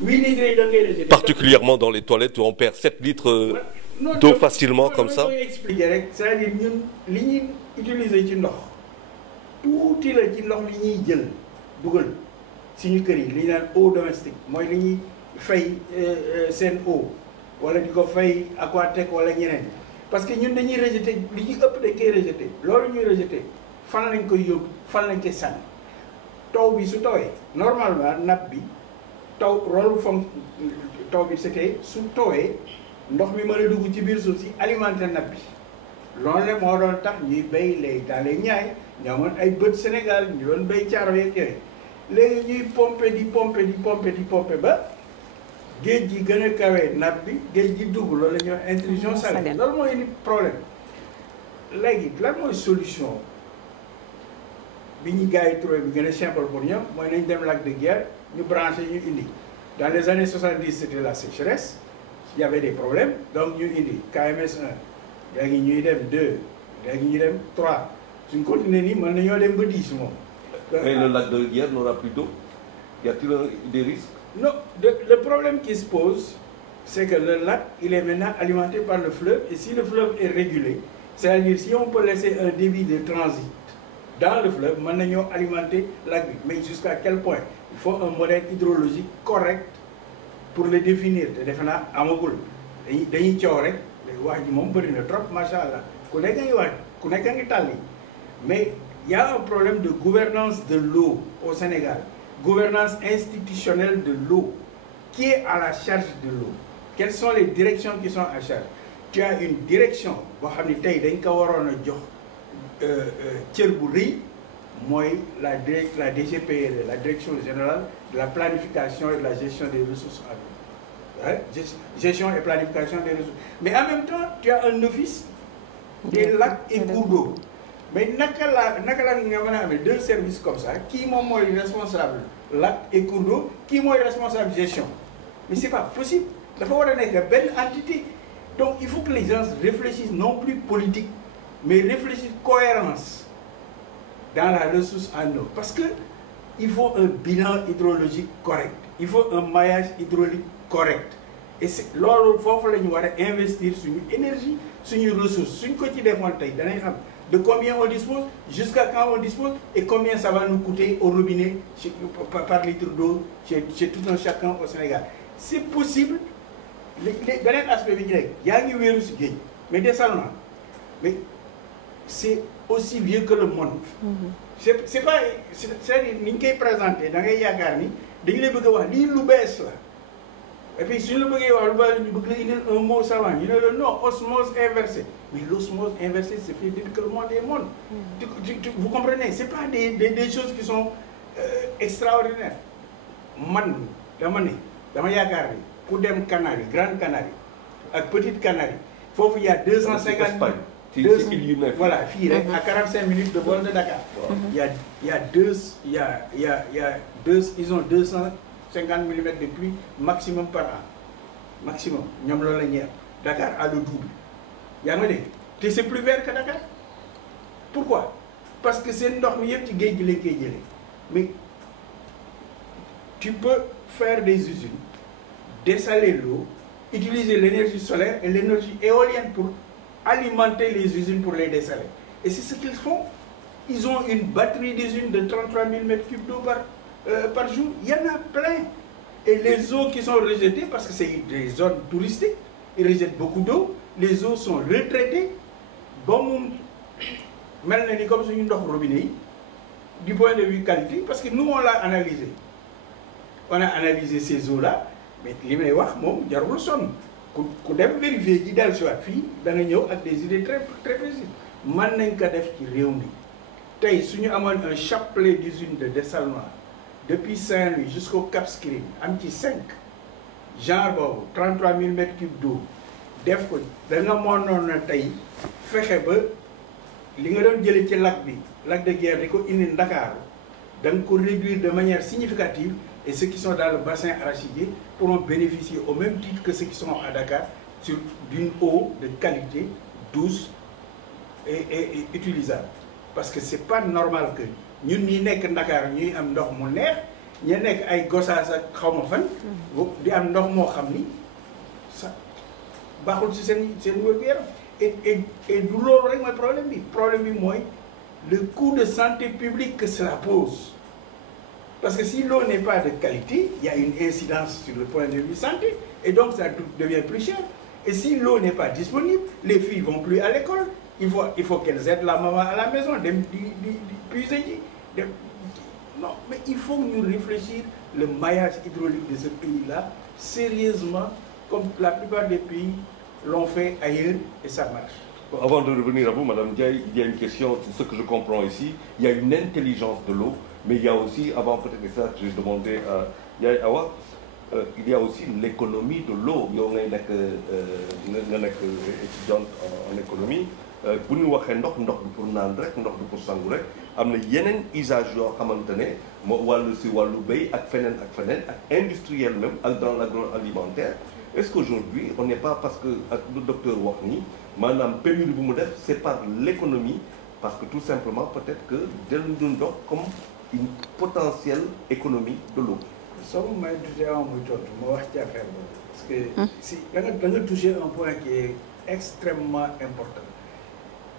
8 litres yi da nga koy rejeter. Particulièrement dans les toilettes où on perd 7 litres d'eau facilement comme ça. Expliquer rek c'est-à-dire ñun li ñuy utiliser ci ndox tuuti la ci ndox li ñuy jël dugal suñu kër yi li ñu naan eau domestique mooy li ñuy fay seen eau wala di ko fay Aquatec wala ñeneen parce que ñun dañuy rejeter li ñuy ëpp dañ koy rejeter loolu ñuy rejeter fan lañ koy yóbbu fan lañ koy sànni taw bi su tawee normalement nappe bi taw rôle fom taw bi c'était su tawee ndox mi mën a dugg ci biir suuf si alimenter nappe bi loolu la moo doon tax ñuy béy léegi dans les Niayes ñoo amoon ay bët Sénégal ñu doon béy caaro yeeg yooyu léegi ñuy pomper di pomper ba géej gi gën a kawee nappe bi géej gi dugg loolu la ñuy wax intrusion saline loolu mooy indi problème léegi lan mooy solution bi ñu gars yi trouvé bi gën a simple pour ñoom mooy nañ dem lac de Guiers ñu branché ñu indi dans les années 70 c'était la sécheresse il y avait des problèmes donc ñu indi KMS 1 léegi ñuy dem 2 léegi ñuy dem 3 suñ continuer nii mën nañoo dem ba 10 moom. Mais le lac de Guiers n'aura plus d'eau. Y a-t-il des risques? Non, le problème qui se pose, c'est que le lac, il est maintenant alimenté par le fleuve, et si le fleuve est régulé, c'est-à-dire si on peut laisser un débit de transit dans le fleuve, maintenant nous alimenter le lac. Mais jusqu'à quel point? Il faut un modèle hydrologique correct pour le définir. Te defe naa amagul dañuy coow rek wax ji moom bëri na trop macha allah ku nekk a ngi wax ku nekk a ngi tàlli mais il y a un problème de gouvernance de l'eau au Sénégal. Gouvernance institutionnelle de l'eau. Qui est à la charge de l'eau? Quelles sont les directions qui sont à charge? Tu as une direction boo xam ne tey dañ ko waroon a jox cër bu rëy mooy la DGPR, la direction générale de la planification et de la gestion des ressources en eau. Ouais? Gestion et planification des ressources. Mais en même temps, tu as un office des lacs et cours d'eau. Mais naka la nga mën a amee deux services comme ça kii moom mooy responsable lac et cours d'eau kii mooy responsable gestion mais c'est pas possible dafa war a nekk benn entité donc il faut que les gens réfléchissent non plus politique mais réfléchissent cohérence dans la ressource en eau parce que il faut un bilan hydraulique correct il faut un maillage hydraulique correct et c'est loolu foofu la ñu war a investir suñu énergie suñu ressource suñ ko ci defoon tey danañ xam de combien on dispose, jusqu'à quand on dispose et combien ça va nous coûter au robinet par litre d'eau chez tout un chacun au Sénégal. C'est possible. Beneen aspect bi ñu nekk yaa ngi wéeru si géej mais dessalement mais c'est aussi vieux que le monde. C'est pas c'est-à-dire ni ñu koy présenté da ngay yaakaar ni dañu lay bëgg a wax lii lu bees la et puis suñu la bëggee wax lu bees ñu bëgg la indil un mot savant ñu ne la non osmose inversée. Mais l'osmose inversée, c'est fait depuis que le monde est monde. Vous comprenez? Ce n'est pas des choses qui sont extraordinaires. Man, dama yaakaar ni ku dem Canaries, Grande Canaries ak Petite Canaries, foofu il y a 250 voilà, fii rek à 45 minutes de vol de Dakar. Ils ont 250 mm de pluie maximum par an. Maximum. Ñoom loolu la ñuy am. Dakar a le double. yaa ngi dégg te c'est plus vert que Dakar pourquoi parce que seen ndox mi yëpp ci géej gi lañ koy jëlee mais tu peux faire des usines dessaler l'eau utiliser l'énergie solaire et l'énergie éolienne pour alimenter les usines pour les dessaler et c'est ce qu'ils font ils ont une batterie d'usines de 33 000 m3 d'eau par jour il y en a plein et les eaux qui sont rejetées parce que c'est des zones touristiques ils rejettent beaucoup d'eau les eaux sont retraitées ba mu mel na ni comme suñu ndox robinet yi du point de vue qualité parce que nous on l'a analysé on a analysé ces eaux là mais li may wax moom jarul sonn ku dem vérifier ji dellu si waat fii da nga ñëw ak des idées très très précises mën nañ ko def ci réew mi tey suñu amoon un chapelet d'usines de dessalement depuis Saint-Louis jusqu'au Cap Skirring am ci 5 genre boobu 33 000 m3 d'eau def ko da nga mënoon na tey fexe ba li nga doon jëlee ci lac bi lac de Guiers di ko indi Ndakaaru da nga ko réduire de manière significative et ceux qui sont dans le bassin arachidier pourront bénéficier au même titre que ceux qui sont à Dakar sur d'une eau de qualité douce et utilisable parce que c'est pas normal que ñun ñi nekk Ndakaaru ñuy am ndox mu neex ña nekk ay Gossas ak xaw ma fan di am ndox moo xam ni sa baaxul ci seen wér-gu-yaram et du loolu rek mooy problème bi mooy le coût de santé publique que cela pose parce que si l'eau n'est pas de qualité il y a une incidence sur le point de vue santé et donc ça devient plus cher et si l'eau n'est pas disponible les filles vont plus à l'école il faut qu'elles aident la maman à la maison dem di puiser ji dem non mais il faut ñu réfléchir le maillage hydraulique de ce pays-là sérieusement comme la plupart des pays l'ont fait ailleurs et ça marche. Avant de revenir à vous, Madame Ndiaye, il y a une question, c'est ce que je comprends ici. Il y a une intelligence de l'eau, mais il y a aussi, avant peut-être ça, j'ai demandé à Ndiaye Awa, il y a aussi l'économie de l'eau yow ngay nekk nga nekk étudiante en économie bu ñu waxee ndox bi pour naan rek ndox bi pour sangu rek am na yeneen usage yoo xamante ne moo wàllu si wàllu béy ak feneen ak industriel même ak dans l'agroalimentaire. Est-ce qu'aujourd'hui on n'est pas parce que ak lu docteur wax nii maanaam pénurie bu mu def c'est par l'économie parce que tout simplement peut-être que dellu ñu ndox comme une potentielle économie de l'eau. soo may touché muy tontu ma wax ci affaire boobu parce que si da nga touché un point qui est extrêmement important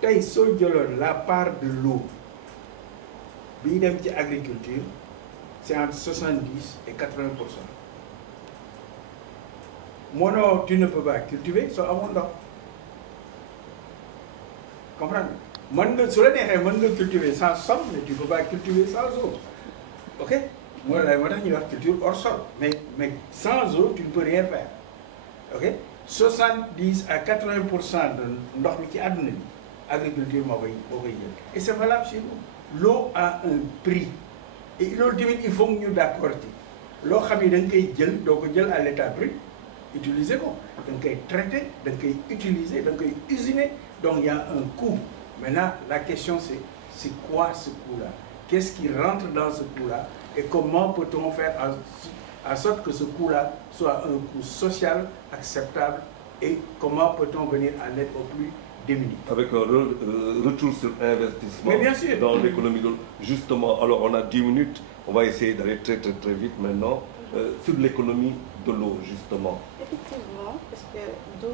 tey soo jëloon la part de l'eau bi dem ci agriculture c'est entre 70 et 80%. Mono, tu ne peux pas cultiver soo amoon ndox comprendre nga su la neexee mën nga cultiver sans sol mais tu ne peux pas cultiver sans eau ok moo tax ñuy wax culture hors sol mais sans eau tu ne peux rien faire ok 70 à 80% de ndox mi ci àdduna bi agriculture moo koy jël et c'est valable chez nous. L'eau a un prix et loolu tamit il faut ñu d'accord ci loo xam ni da nga koy jël doo ko jël à l'état brut utiliser ko da nga koy traiter da nga koy utiliser da nga koy usiner donc il y a un coût. Maintenant la question c'est quoi ce coût-là? Qu'est-ce qui rentre dans ce coût-là et comment peut-on faire en sorte que ce coût-là soit un coût social acceptable et comment peut-on venir en aide aux plus démunis? Avec un retour sur investissement. Mais bien sûr. Dans l'économie de l'eau. Justement, alors on a 10 minutes, on va essayer d'aller très vite maintenant sur l'économie de l'eau justement. Effectivement, parce que du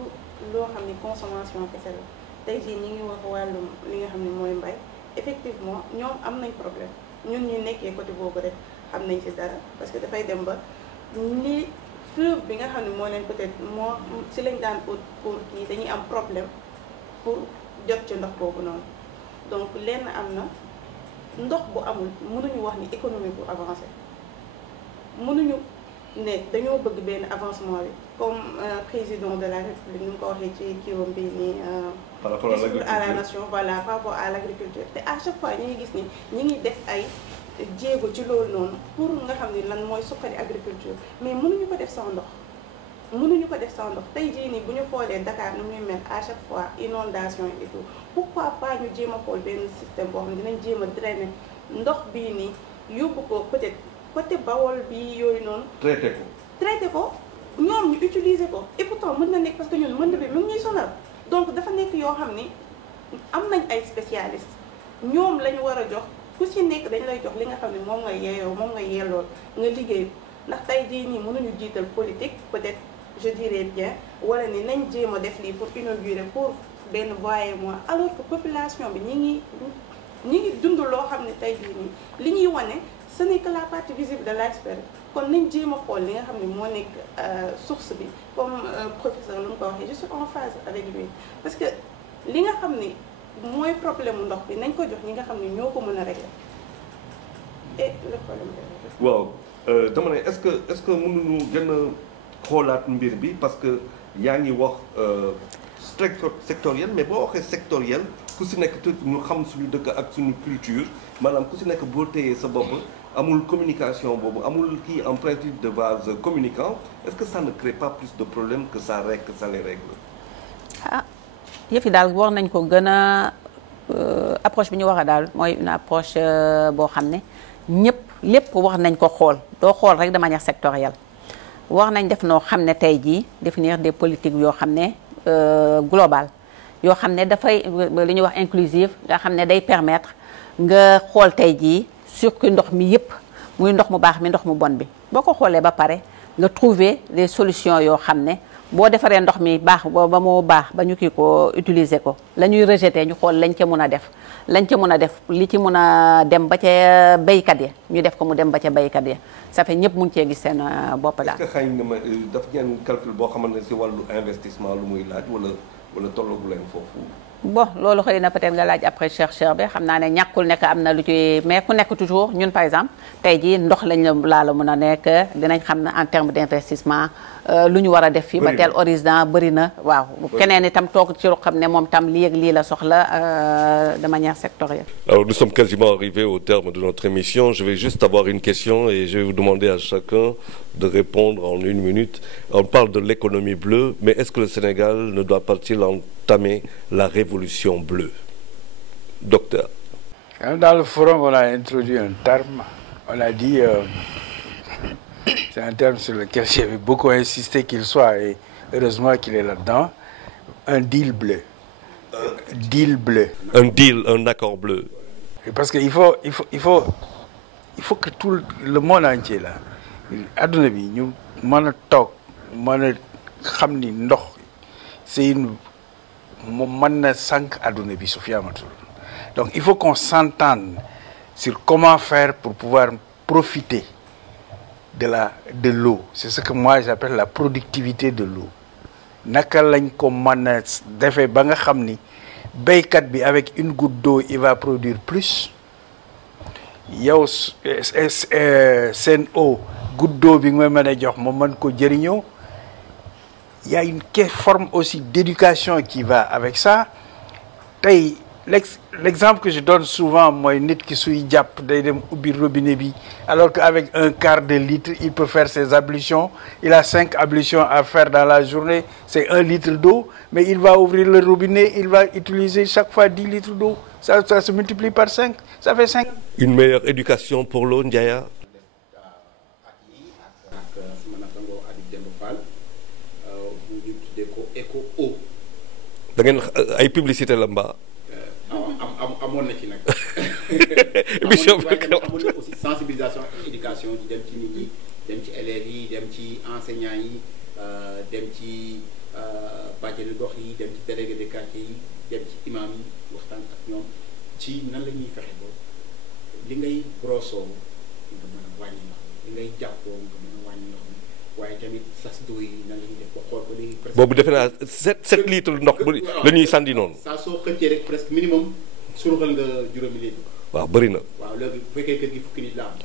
loo xam ne consommation kese la tey jii ñi ngi wax wàllum li nga xam ne mooy mbay effectivement ñoom am nañ problème ñun ñu nekkee côté boobu rek xam nañ ci dara parce que dafay dem ba ni fleuve bi nga xam ne moo leen peut-être moo si lañ daan pour kii dañuy am problème pour jot ci ndox boobu noonu donc lenn am na ndox bu amul mënuñu wax ni économie bu avancé mënuñu ne dañoo bëgg benn avancement bi comme président de la République ni mu ko waxee ci kiiwam bi nii par rapport à la nation voilà par rapport à l'agriculture te à chaque fois ñi ngi gis ni ñi ngi def ay jéego ci loolu noonu pour nga xam ni lan mooy suqali agriculture mais mënuñu ko def sans ndox mënuñu ko def sans ndox tey jii nii bu ñu xoolee Dakar nu muy mel à chaque fois inondation et tout pourquoi pas ñu jéem a xool benn système boo xam ne dinañ jéem a drainer ndox bii nii yóbbu ko peut-être côté Bawol bi yooyu noonu. traité ko ñoom ñu utiliser ko et pourtant mën na nekk parce que ñun mën na bi mu ngi ñuy sonal donc dafa nekk yoo xam ni am nañ ay spécialistes ñoom la ñu war a jox ku si nekk dañ lay jox li nga xam ne moom nga yeeyoo moom nga yellool nga liggéey ko ndax tey jii nii mënuñu jiital politique peut-être je dirais bien wala ni nañ jéem a def lii pour inaugurer pour benn voie moi alors que population bi ñi ngi dund loo xam ne tey jii nii li ñuy wane ce n'est que la partie visible de l'iceberg kon nañ jéem a xool li nga xam ne moo nekk source bi comme professeur lu mu ko waxee je suis en phase avec lui parce que li nga xam ni mooy problème ndox bi nañ ko jox ñi nga xam ne ñoo ko mën a régler et le problème de waaw dama ne est-ce que mënuñu gën a xoolaat mbir bi parce que yaa ngi wax sectoriel mais boo waxee sectoriel ku si nekk te ñu xam suñu dëkk ak suñu culture maanaam ku si nekk boo téyee sa bopp amul communication boobu amul kii en principe de base communicant est-ce que ça ne crée pas plus de problèmes que ça les règle ah yëf yi daal war nañ ko gën a approche bi ñu wax a daal mooy une approche boo xam ne lépp wax nañ ko xool doo xool rek de manière sectorielle war nañ def noo xam ne tey jii définir des politiques yoo xam ne global yoo xam ne dafay li ñuy wax inclusive nga xam ne day permettre nga xool tey jii surtout ndox mi yëpp muy ndox mu baax mi ndox mu bon bi boo ko xoolee ba pare nga trouver des solutions yoo xam ne boo defaree ndox mi baax ba mu baax ba ñu kii ko utiliser ko la ñuy rejeter ñu xool lañ ca mën a def li ci mën a dem ba ca béykat ya ñu def ko mu dem ba ca béykat ya ça fait ñëpp mun cee gis seen bopp daal. est-ce que xëy na ma daf ngeen calcul boo xamante ne si wàllu investissement lu muy laaj wala tollagu leen foofu. bon loolu xëy na peut-être nga laaj après chercheur bi xam naa ne ñàkkul nekk am na lu ci mais ku nekk toujours ñun par exemple tey jii ndox lañ la mën a nekk dinañ xam ne en terme d'investissement lu ñu war a def fii ba tel horizon bëri na waaw keneen itam toog ci lu xam ne moom tam lii ak lii la soxla de manière sectorielle. Alors nous sommes quasiment arrivés au terme de notre émission. Je vais juste avoir une question et je vais vous demander à chacun de répondre en 1 minute. On parle de l'économie bleue, mais est-ce que le Sénégal ne doit pas-il entamer la révolution bleue? Docteur. Dans le forum, on a introduit un terme. On a dit, c'est un terme sur lequel j'avais beaucoup insisté qu'il soit, et heureusement qu'il est là-dedans, un deal bleu. Deal bleu. Un deal, un accord bleu. Parce qu'il faut que tout le monde entier là, adduna bi ñu mën a toog mën a xam ni ndox c'est une moom mën na sànq adduna bi su fi amatul. Donc il faut qu'on s'entende sur comment faire pour pouvoir profiter de l'eau. C'est ce que moi j'appelle la productivité de l'eau. Naka lañ ko mën a defee ba nga xam ni béykat bi avec une goutte d'eau il va produire plus. yow seen eau goutte d'eau bi nga mën a jox ma mën ko jëriñoo. Il y a une forme aussi d'éducation qui va avec ça. Tey l'exemple que je donne souvent mooy nit ki suy jàpp day dem ubbi robinet bi alors qu'avec un quart de litre il peut faire ses ablutions. Il a 5 ablutions à faire dans la journée, c'est 1 litre d'eau, mais il va ouvrir le robinet, il va utiliser chaque fois 10 litres d'eau. Ça se multiplie par 5, ça fait 5. Une meilleure éducation pour l'eau, Ndiaya. Da ngeen ay publicité la mbaa. amoon na ci nag. émission bi amoon na aussi sensibilisation ak éducation di dem ci nit ñi dem ci élèves yi dem ci enseignants yi dem ci bàjjenu gox yi dem ci délégué de quartier yi dem ci imam yi waxtaan ak ñoom ci nan la ñuy fexe ba li ngay brossoo nga mën a wàññi ndox mi li ngay jàppoo nga mën a wàññi ndox mi waaye tamit sas doo yi nan la ñuy def ba xool ko léegi. boobu defe naa 7 litres ndox bu la ñuy sànni noonu. saa soo xëccee rek presque minimum suruxal nga juróomi litre. waaw bëri na. waaw léegi bu fekkee kër gi fukki nit la am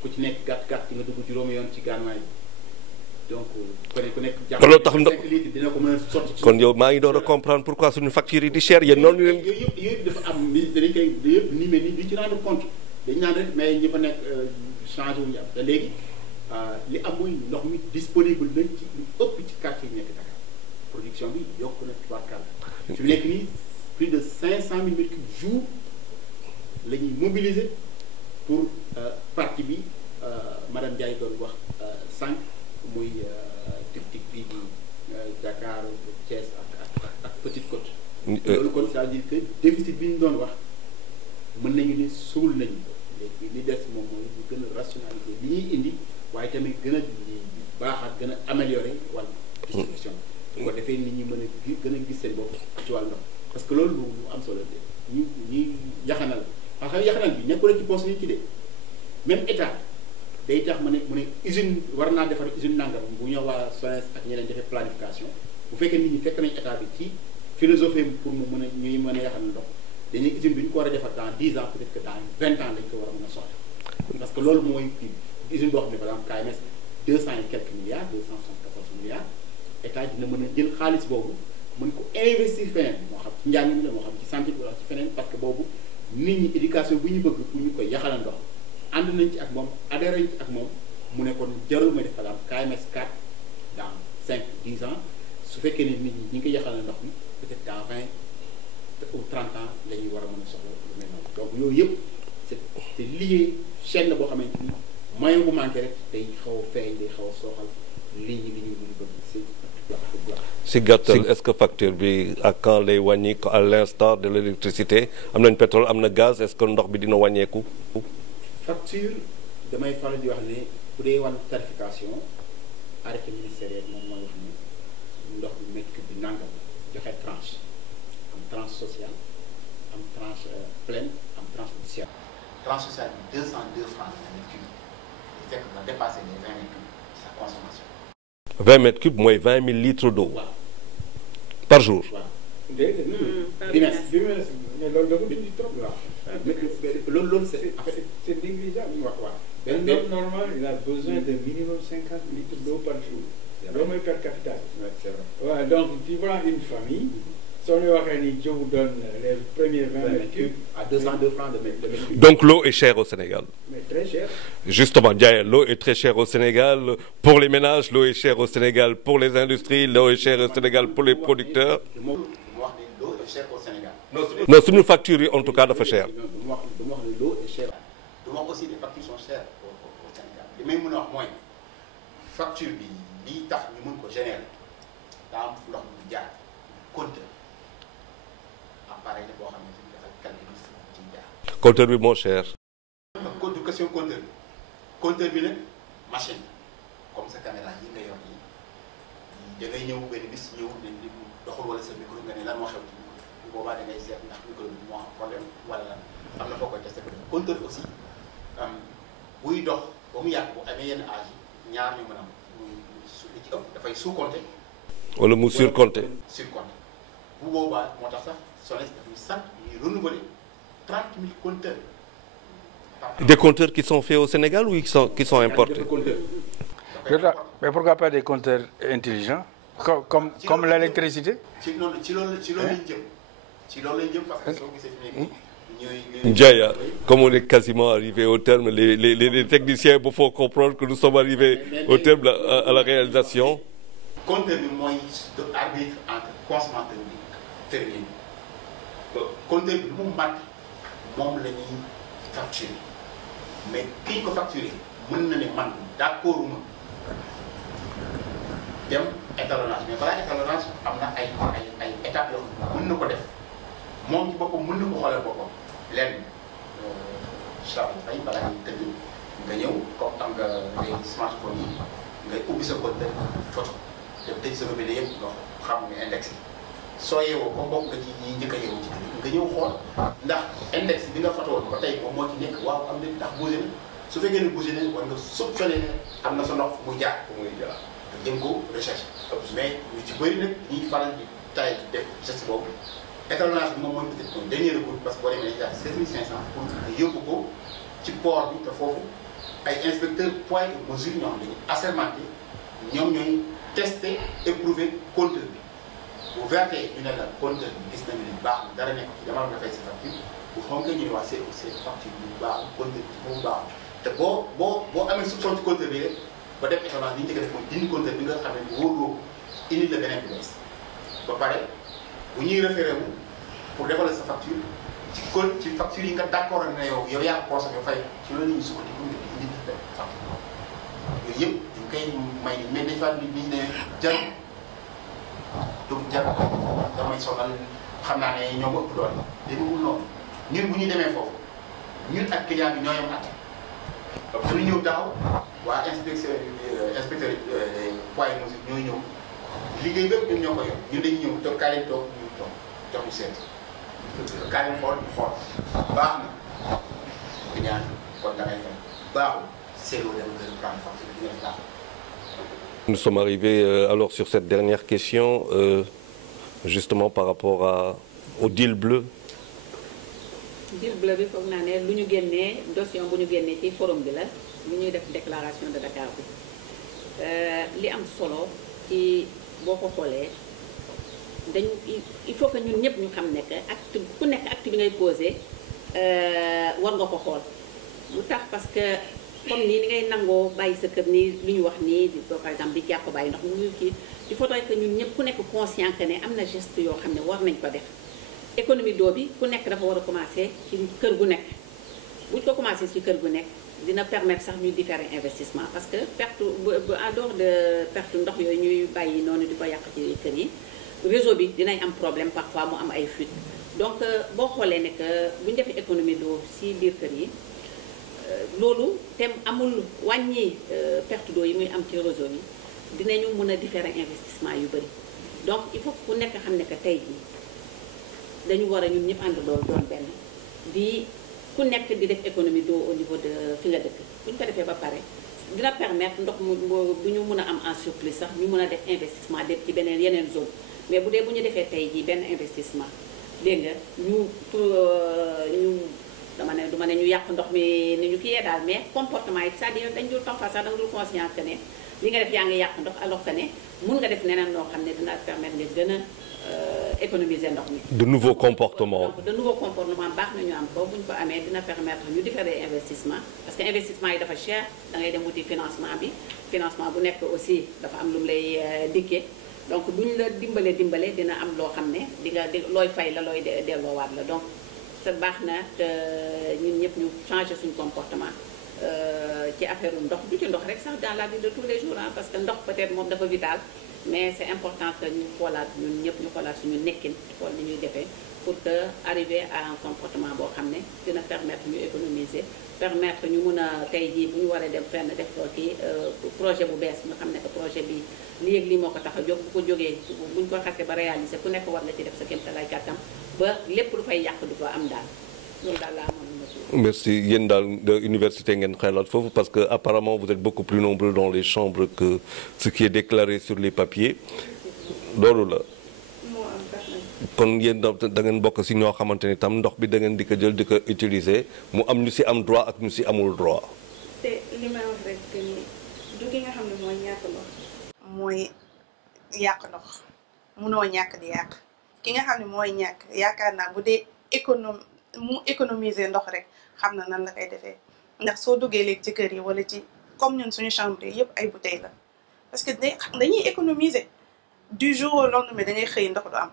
ku ci nekk gàtt nga dugg juróomi yoon ci gànnaay bi donc ku nekk jàpp loolu tax ndox 5 litres dina ko mën a sotti. kon yow maa ngi door a comprendre pourquoi suñu facture yi di cher yéen noonu leen. yooyu yëpp dafa am ni dañ koy yëpp nii mais nii duñ ci rendre compte dañ naan rek mais ñi fa nekk changé wuñu am te léegi li am mooy ndox mi disponible nañ ci lu ëpp ci quartier yi nekk Dakar production bi yokk na tubaarkàlla fi mu nekk nii plus de 500 000 mètres cubes jour la ñuy mobiliser pour partie bi madame Ndiaye doon wax sànq muy triptyque bii di Dakar Thiès ak Petite Côte. loolu kon c'est-à-dire que déficit bi ñu doon wax mën nañu ni suul nañu ko léegi li des moom mooy ñu gën a rationaliser li ñuy indi waaye tamit gën a baaxaat gën a améliorer wàllu distribution bi. bu ko defee nit ñi mën a gën a gis seen bopp ci wàllu ndox parce que loolu lu am solo de ñi yaxanal parce que yaxanal bi nekkul ci poche nit ci de même état day tax mu ne usine war naa defar usine nangam bu ñëw waa SONES ak ñeneen defee planification bu fekkee nit ñi fekk nañ état bi ci philosophie pour mu mën a ñuy mën a yaxanal ndox dañuy usine bi ñu ko war a defar dans 10 ans peut-être que dans 20 ans lañ ko war a mën a soxla parce que loolu mooy kii usine boo xam ne par exemple KMS 200 et quelques milliards 274 milliards état dina mën a jël xaalis boobu mën ko investir feneen moo xam ci njàng mi la moo xam ci santé wala ci feneen parce que boobu nit ñi éducation bu ñu bëgg pour ñu koy yaxalal ndox ànd nañ ci ak moom adhéré nañ ci ak moom mu ne kon jarul may def par exemple KMS 4 dans 5-10 ans su fekkee ne nit ñi ñu ngi koy yaxalal ndox mi peut-être dans 20 ou 30 ans la ñuy war a mën a soxla lu mel noonu donc yooyu yëpp c'est lié chaîne la boo xamante ni moyen bu manqué rek day xaw a feeñ day xaw a sooxal li ñu bëgg si gàttal est-ce que facture bi ak quand lay wàññi à l'instar de l'électricité am nañ pétrole am na gaz est-ce que ndox bi dina wàññeeku. facture damay faral di wax ne bu dee wàllu tarification arrêté ministériel moom mooy wax ne ndox bi mètre cube bi nangam joxe tranche am tranche sociale am tranche pleine am tranche sociale. tranche sociale bi 202 francs le mètre cube bu fekk nga dépassé les 20 mètres cubes sa consommation. 20 mètres cubes mooy 20 000 litres d'eau. waaw. par jour. waaw. bimestre mais loolu dafa dindi trop. waaw loolu c'est négligeable. waaw. Un homme normal, il a besoin de minimum 50 litres d'eau par jour. L'homme est per capita. C'est vrai. Ouais, donc, tu prends une famille, si on lui je vous donne les premiers 20 mètres cubes. À 202 francs de mètre cube. Donc l'eau est chère au Sénégal. Mais très cher. Justement, Ndiaye, l'eau est très chère au Sénégal pour les ménages, l'eau est chère au Sénégal pour les industries, l'eau est chère au Sénégal pour les producteurs. L'eau est chère au Sénégal. Non, suñu facture yi en tout cas dafa cher. du ma wax ne l'eau est chère. du ma wax aussi les factures sont chères au Sénégal li may mën a wax mooy facture bi lii tax ñu mën ko générer daa am ndox mu jaar compteur appareil la boo xam ne dafa calcul ci jaar. Compteur bi moo cher. du question compteur bi compteur bi nag machine comme sa caméra yi nga yor nii da ngay ñëw benn bis ñëw ne doxul wala sa micro nga ne lan moo xew ci bu boobaa da ngay seet ndax micro bi moo am problème wala lan am na foo koy testé ko def compteur aussi buy dox ba mu yàgg bu amee yenn âge yi ñaar ñu mën a am muy li ci ëpp dafay sous-compté wala mu surcompté. surcompté bu boobaa moo tax sax SONES dafay sant ñuy renouveler 30 000 compteurs. Des compteurs qui sont faits au Sénégal ou qui sont importés? Mais pourquoi pas des compteurs intelligents comme l'électricité? ci loolu lañ jëm ci loolu lañ jëm parce que soo gisee fi nekk Ndiaye, comme on est quasiment arrivé au terme, les techniciens il faut comprendre que nous sommes arrivés au terme à la réalisation. compteur bi mooy arbitre entre consommateur bi fermier bi compteur bi lu mu màgg moom la ñuy facturer mais ki ñu ko facturer mën na ne man d'accord ma dem étalonnage mais balaa étalonnage am na ay étapes yoo xam ne mën na ko def moom ci boppam mën na ko xoolal boppam lenn Charles Faye balaa ñuy tëdd nga ñëw comme am nga les smartphones yi ngay ubbi sa compteur photo dem tëj sa robinet yëpp nga xam nga index yi soo yeewoo comme bokk nga ci ñi njëkk a yeewu ci nga ñëw xool ndax index bi nga photo woon ba tey moom moo ci nekk waaw am na ndax bougé na su fekkee ne bougé na war nga soupçonné ne am na sa ndox fu muy jaar nga jëm ko recherche mais ñu ci bëri nag ñuy faral di tay def geste boobu étalonnage bi moom mooy peut-être mooy dernier recours parce que boo demee dañuy jaar 7500 pour nga yóbbu ko ci port bi te foofu ay inspecteurs poids et mesure ñoo xam dañuy assermenté ñoom ñooy testé éprouvé compteur bi bu vertee ñu ne la compteur bi gis nañu ne baax na dara nekk ci demal nga fay sa facture bu xonk ñu ne waa c'est facture bi baaxul compteur bi moom baaxul te boo amee soupçon ci compteur bi rek ba def étalonnage li ñu njëkk a def mooy dindi compteur bi nga xam ne wóorloo indi la beneen bu bees ba pare bu ñuy référé wu pour defal sa facture ci facture yi nga d'accord ne yow yaa ko consommé fay ci loolu la ñuy sukkandiku nga indi facture yooyu yëpp dañ koy may ni mais dañ faa ni ne jar damay sonal xam naa ne ñoo ëpp doole demewul noonu ñun bu ñu demee foofu ñun ak client bi ñoo yem at dañu ñëw taxaw waa inspecteur poids et mesure ñooy ñëw liggéey bépp ñun ñoo ko yor ñun dañu ñëw toog kaay toog ñu toog jox ñu seet kaay xool ñu xool baax na nga ñaan kon da ngay fay baaxul seetlu dem nga reprendre facture bi nga def. Nous sommes arrivés alors sur cette dernière question justement par rapport au deal bleu. deal bleu bi foog naa ne lu ñu génnee dossier bu ñu génnee ci forum bi la lu ñuy def déclaration de Dakar bi li am solo ci boo ko xoolee dañu il faut que ñun ñëpp ñu xam ne que acte ku nekk acte bi ngay posé war nga ko xool lu tax parce que comme nii ni ngay nangoo bàyyi sa kër nii lu ñu wax nii par exemple di jàpp bàyyi ndox mu kii il faut que ñun ñëpp ku nekk conscient que ne am na geste yoo xam ne war nañ ko def économie d'eau bi ku nekk dafa war a commencer ci kër gu nekk bu ñu ko commencer ci kër gu nekk dina permettre sax ñuy différer investissement parce que perte en dehors de perte ndox yooyu ñuy bàyyi noonu di ko yàq ci kër yi réseau bi dinañ am problème parfois mu am ay fuite donc boo xoolee ne que bu ñu defee économie d'eau ci biir kër yi loolu te amul wàññi perte d'eau yi muy am ci réseau yi dinañu mën a différer investissement yu bëri donc il faut ku nekk xam ne que tey jii dañu war a ñun ñëpp ànd doon benn di ku nekk di def économie d'eau au niveau de fi nga dëkk bu ñu ko defee ba pare dina permettre ndox mu bu ñu mën a am en surplus sax ñu mën a def investissement def ci beneen yeneen zone mais bu dee bu ñu defee tey jii benn investissement dégg nga ñu dama ne ñu yàq ndox mi ni ñu kiyee daal mais comportement yi c'est-à-dire dañ dul parfois sax da nga dul conscience que ne li nga def yaa ngi yàq ndox alors que ne mun nga def neneen noo xam ne dina permettre nga gën a économiser ndox mi. de nouveaux comportements. donc de nouveaux comportements baax na ñu am ko bu ñu ko amee dina permettre ñu différer investissement parce que investissement yi dafa cher da ngay dem wuti financement bi financement bu nekk aussi dafa am lu mu lay dikkee donc bu ñu la dimbale dina am loo xam ne di nga looy fay la looy delloowaat la donc te baax na te ñun ñëpp ñu changer suñu comportement ci affaire ndox du ci ndox rek sax dans la vie de tous les jours parce que ndox peut-être moom dafa vital mais c'est important que ñu xoolaat ñun ñëpp ñu xoolaat suñu nekkin xool ni ñuy defee pour que arriver à un comportement boo xam ne dina permettre ñu économiser permettre ñu mun a tey jii bu ñu waree dem fenn def ko kii projet bu bees ñu xam ne que projet bi lii ak lii moo ko tax a jóg bu ko jógee bu ñu ko xasee ba réaliser ku nekk war la ci def sa kéemtalaay kàttam ba lépp lu fay yàq du ko am daal loolu daal laa amoon merci yéen daal université ngeen xelal foofu parce que apparemment vous êtes beaucoup plus nombreux dans les chambres que ce qui est déclaré sur les papiers loolu la kon yéen da ngeen bokk si ñoo xamante ni tam ndox bi da ngeen di ko jël di ko utiliser mu am ñu si am droit ak ñu si amul droit. te li may wax rek ni du ki nga xam ne mooy ñàkk ndox mooy yàq ndox munoo ñàkk di yàq ki nga xam ne mooy ñàkk yaakaar naa bu dee économiser ndox rek xam na nan la koy defee ndax soo duggee léegi ci kër yi wala ci comme ñun suñu chambre yi yëpp ay bouteilles la parce que dañuy économiser du jour au lendemain da ngay xëy ndox du am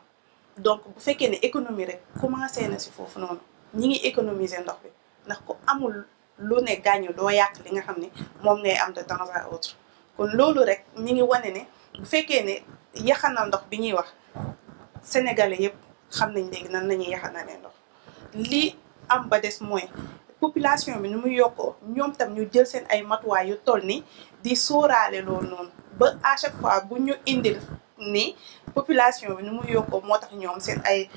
donc bu fekkee ne économie rek commencé na si foofu noonu ñi ngi économiser ndox bi ndax ku amul lu ne gàññu doo yàq li nga xam ne moom ngay am de temps à autre kon loolu rek ñi ngi wane ne bu fekkee ne yaxanal ndox bi ñuy wax sénégalais yëpp xam nañ léegi nan la ñuy yaxanalee ndox li am ba des mooy population bi nu muy yokkoo ñoom tam ñu jël seen ay matuwaay yu toll ni di sóoraale loolu noonu ba à chaque fois bu ñu indil ni population bi nu muy yokkoo moo tax ñoom seen ay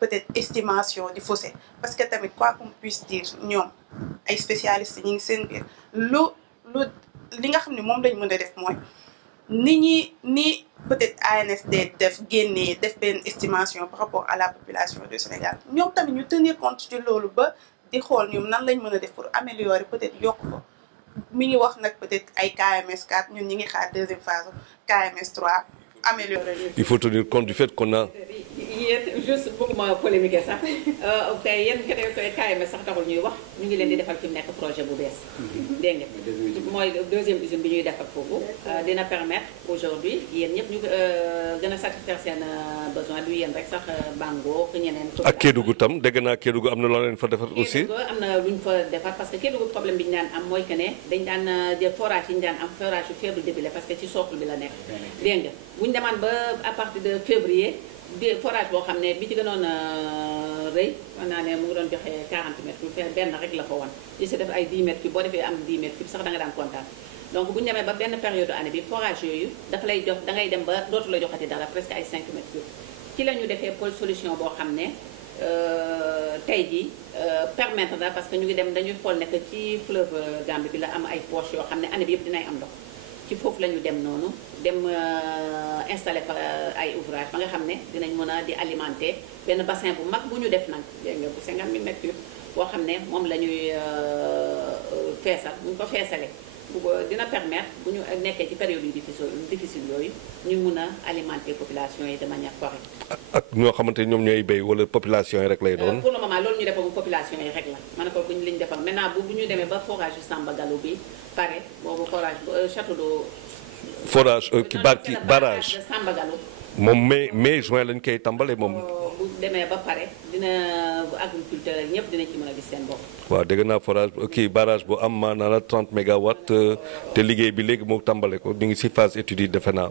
peut-être estimation di faussé parce que tamit quoi qu'on puisse dire ñoom ay spécialistes ñi ngi seen biir li nga xam ne moom lañ mën a def mooy ni peut-être ANSD def génnee def benn estimation par rapport à la population du Sénégal ñoom tamit ñu tenir compte ci loolu ba di xool ñoom nan lañ mën a def pour améliorer peut-être yokk ko mi ngi wax nag peut-être ay KMS 4 ñun ñi ngi xaar deuxième phase KMS 3 améliorer. Il faut tenir compte du fait qu'on a. yéen juste bëgguma polémique sax tey yéen KMS sax taxul ñuy wax ñu ngi leen di defal fi mu nekk projet bu bees. dégg nga mooy deuxième usine bi ñuy defal foofu dina permettre aujourd'hui yéen ñëpp ñu gën a satisfaire seen besoin du yéen rek sax Bango ak ñeneen. ak Kédougou tam dégg naa Kédougou am na loo leen fa defar aussi. Kédougou am na lu ñu fa defar parce que Kédougou problème bi ñu daan am mooy que ne dañ daan jël forage yi ñu daan am forage yu faible débit la parce que ci socle bi la nekk. dégg nga bu ñu demaan ba à partir de février. forage boo xam ne bi ci gënoon rëy wax naa ne mu ngi doon joxe 40 mètres cubes benn rek la fa woon li si def ay 10 mètres cubes boo defee am 10 mètres cubes sax da nga daan kontaan donc bu ñu demee ba benn période année bi forage yooyu dafa lay jox da ngay dem ba dootu la joxati dara presque ay 5 mètres cubes ci la ñu defee pôle solution boo xam ne tey jii permettre na parce que ñu ngi dem dañuy xool ne que ci fleuve Gambie bi la am ay poches yoo xam ne année bi yëpp dinay am ndox ci foofu la ñu dem noonu dem installé fa ay ouvrage ba nga xam ne dinañ mën a di alimenter benn bassin bu mag bu ñu def nag dégg nga bu 50 000 mètres cubes boo xam ne moom la ñuy feesal bu ñu ko feesalee bu ko dina permettre bu ñu nekkee ci période yu difficile yooyu ñu mun a alimenter population yi de manière correcte. ak ñoo xamante ni ñoom ñooy béy wala population yi rek lay doon. pour le moment loolu ñu defagum population yi rek la ma ne ko bu ñu li ñu defal maintenant bu ñu demee ba forage yu Samba Gallo bi pare boobu forage château d'eau. forage barrage de Samba Gallo. moom mai juin lañ koy tàmbale moom. bu demee ba pare dina bu agriculteur ñëpp dinañ ci mën a gis seen bopp. waaw dégg naa forage barrage bu am maanaam la 30 mégawatts te liggéey bi léegi moo tàmbale ko ñu ngi ci phase étude yi defe naa.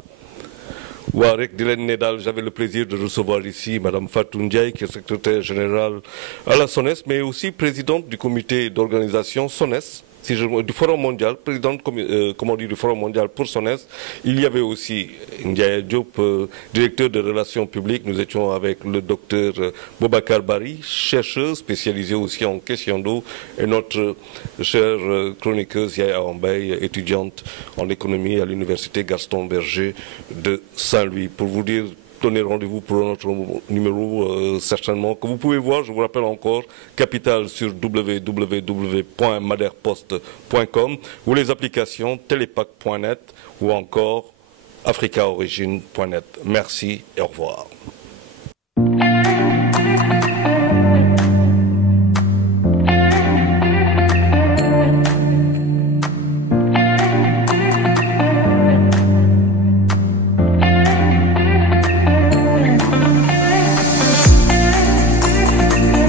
waaw rek di leen ne daal j'avais le plaisir de recevoir ici Madame Fatou Ndiaye qui est secrétaire générale à la SONES mais aussi présidente du comité d'organisation SONES du Forum mondial, présidente du Forum mondial pour SONES. Il y avait aussi Ndiaye Diop, directeur de relations publiques. Nous étions avec le docteur Boubacar Bari, chercheur spécialisé aussi en questions d'eau, et notre chère chroniqueuse Yaya Ambay, étudiante en économie à l'université Gaston Berger de Saint-Louis. Pour vous dire, donnez rendez-vous pour notre numéro certainement que vous pouvez voir, je vous rappelle encore, Capital sur www.maderpost.com ou les applications telepac.net ou encore africaorigine.net. Merci et au revoir.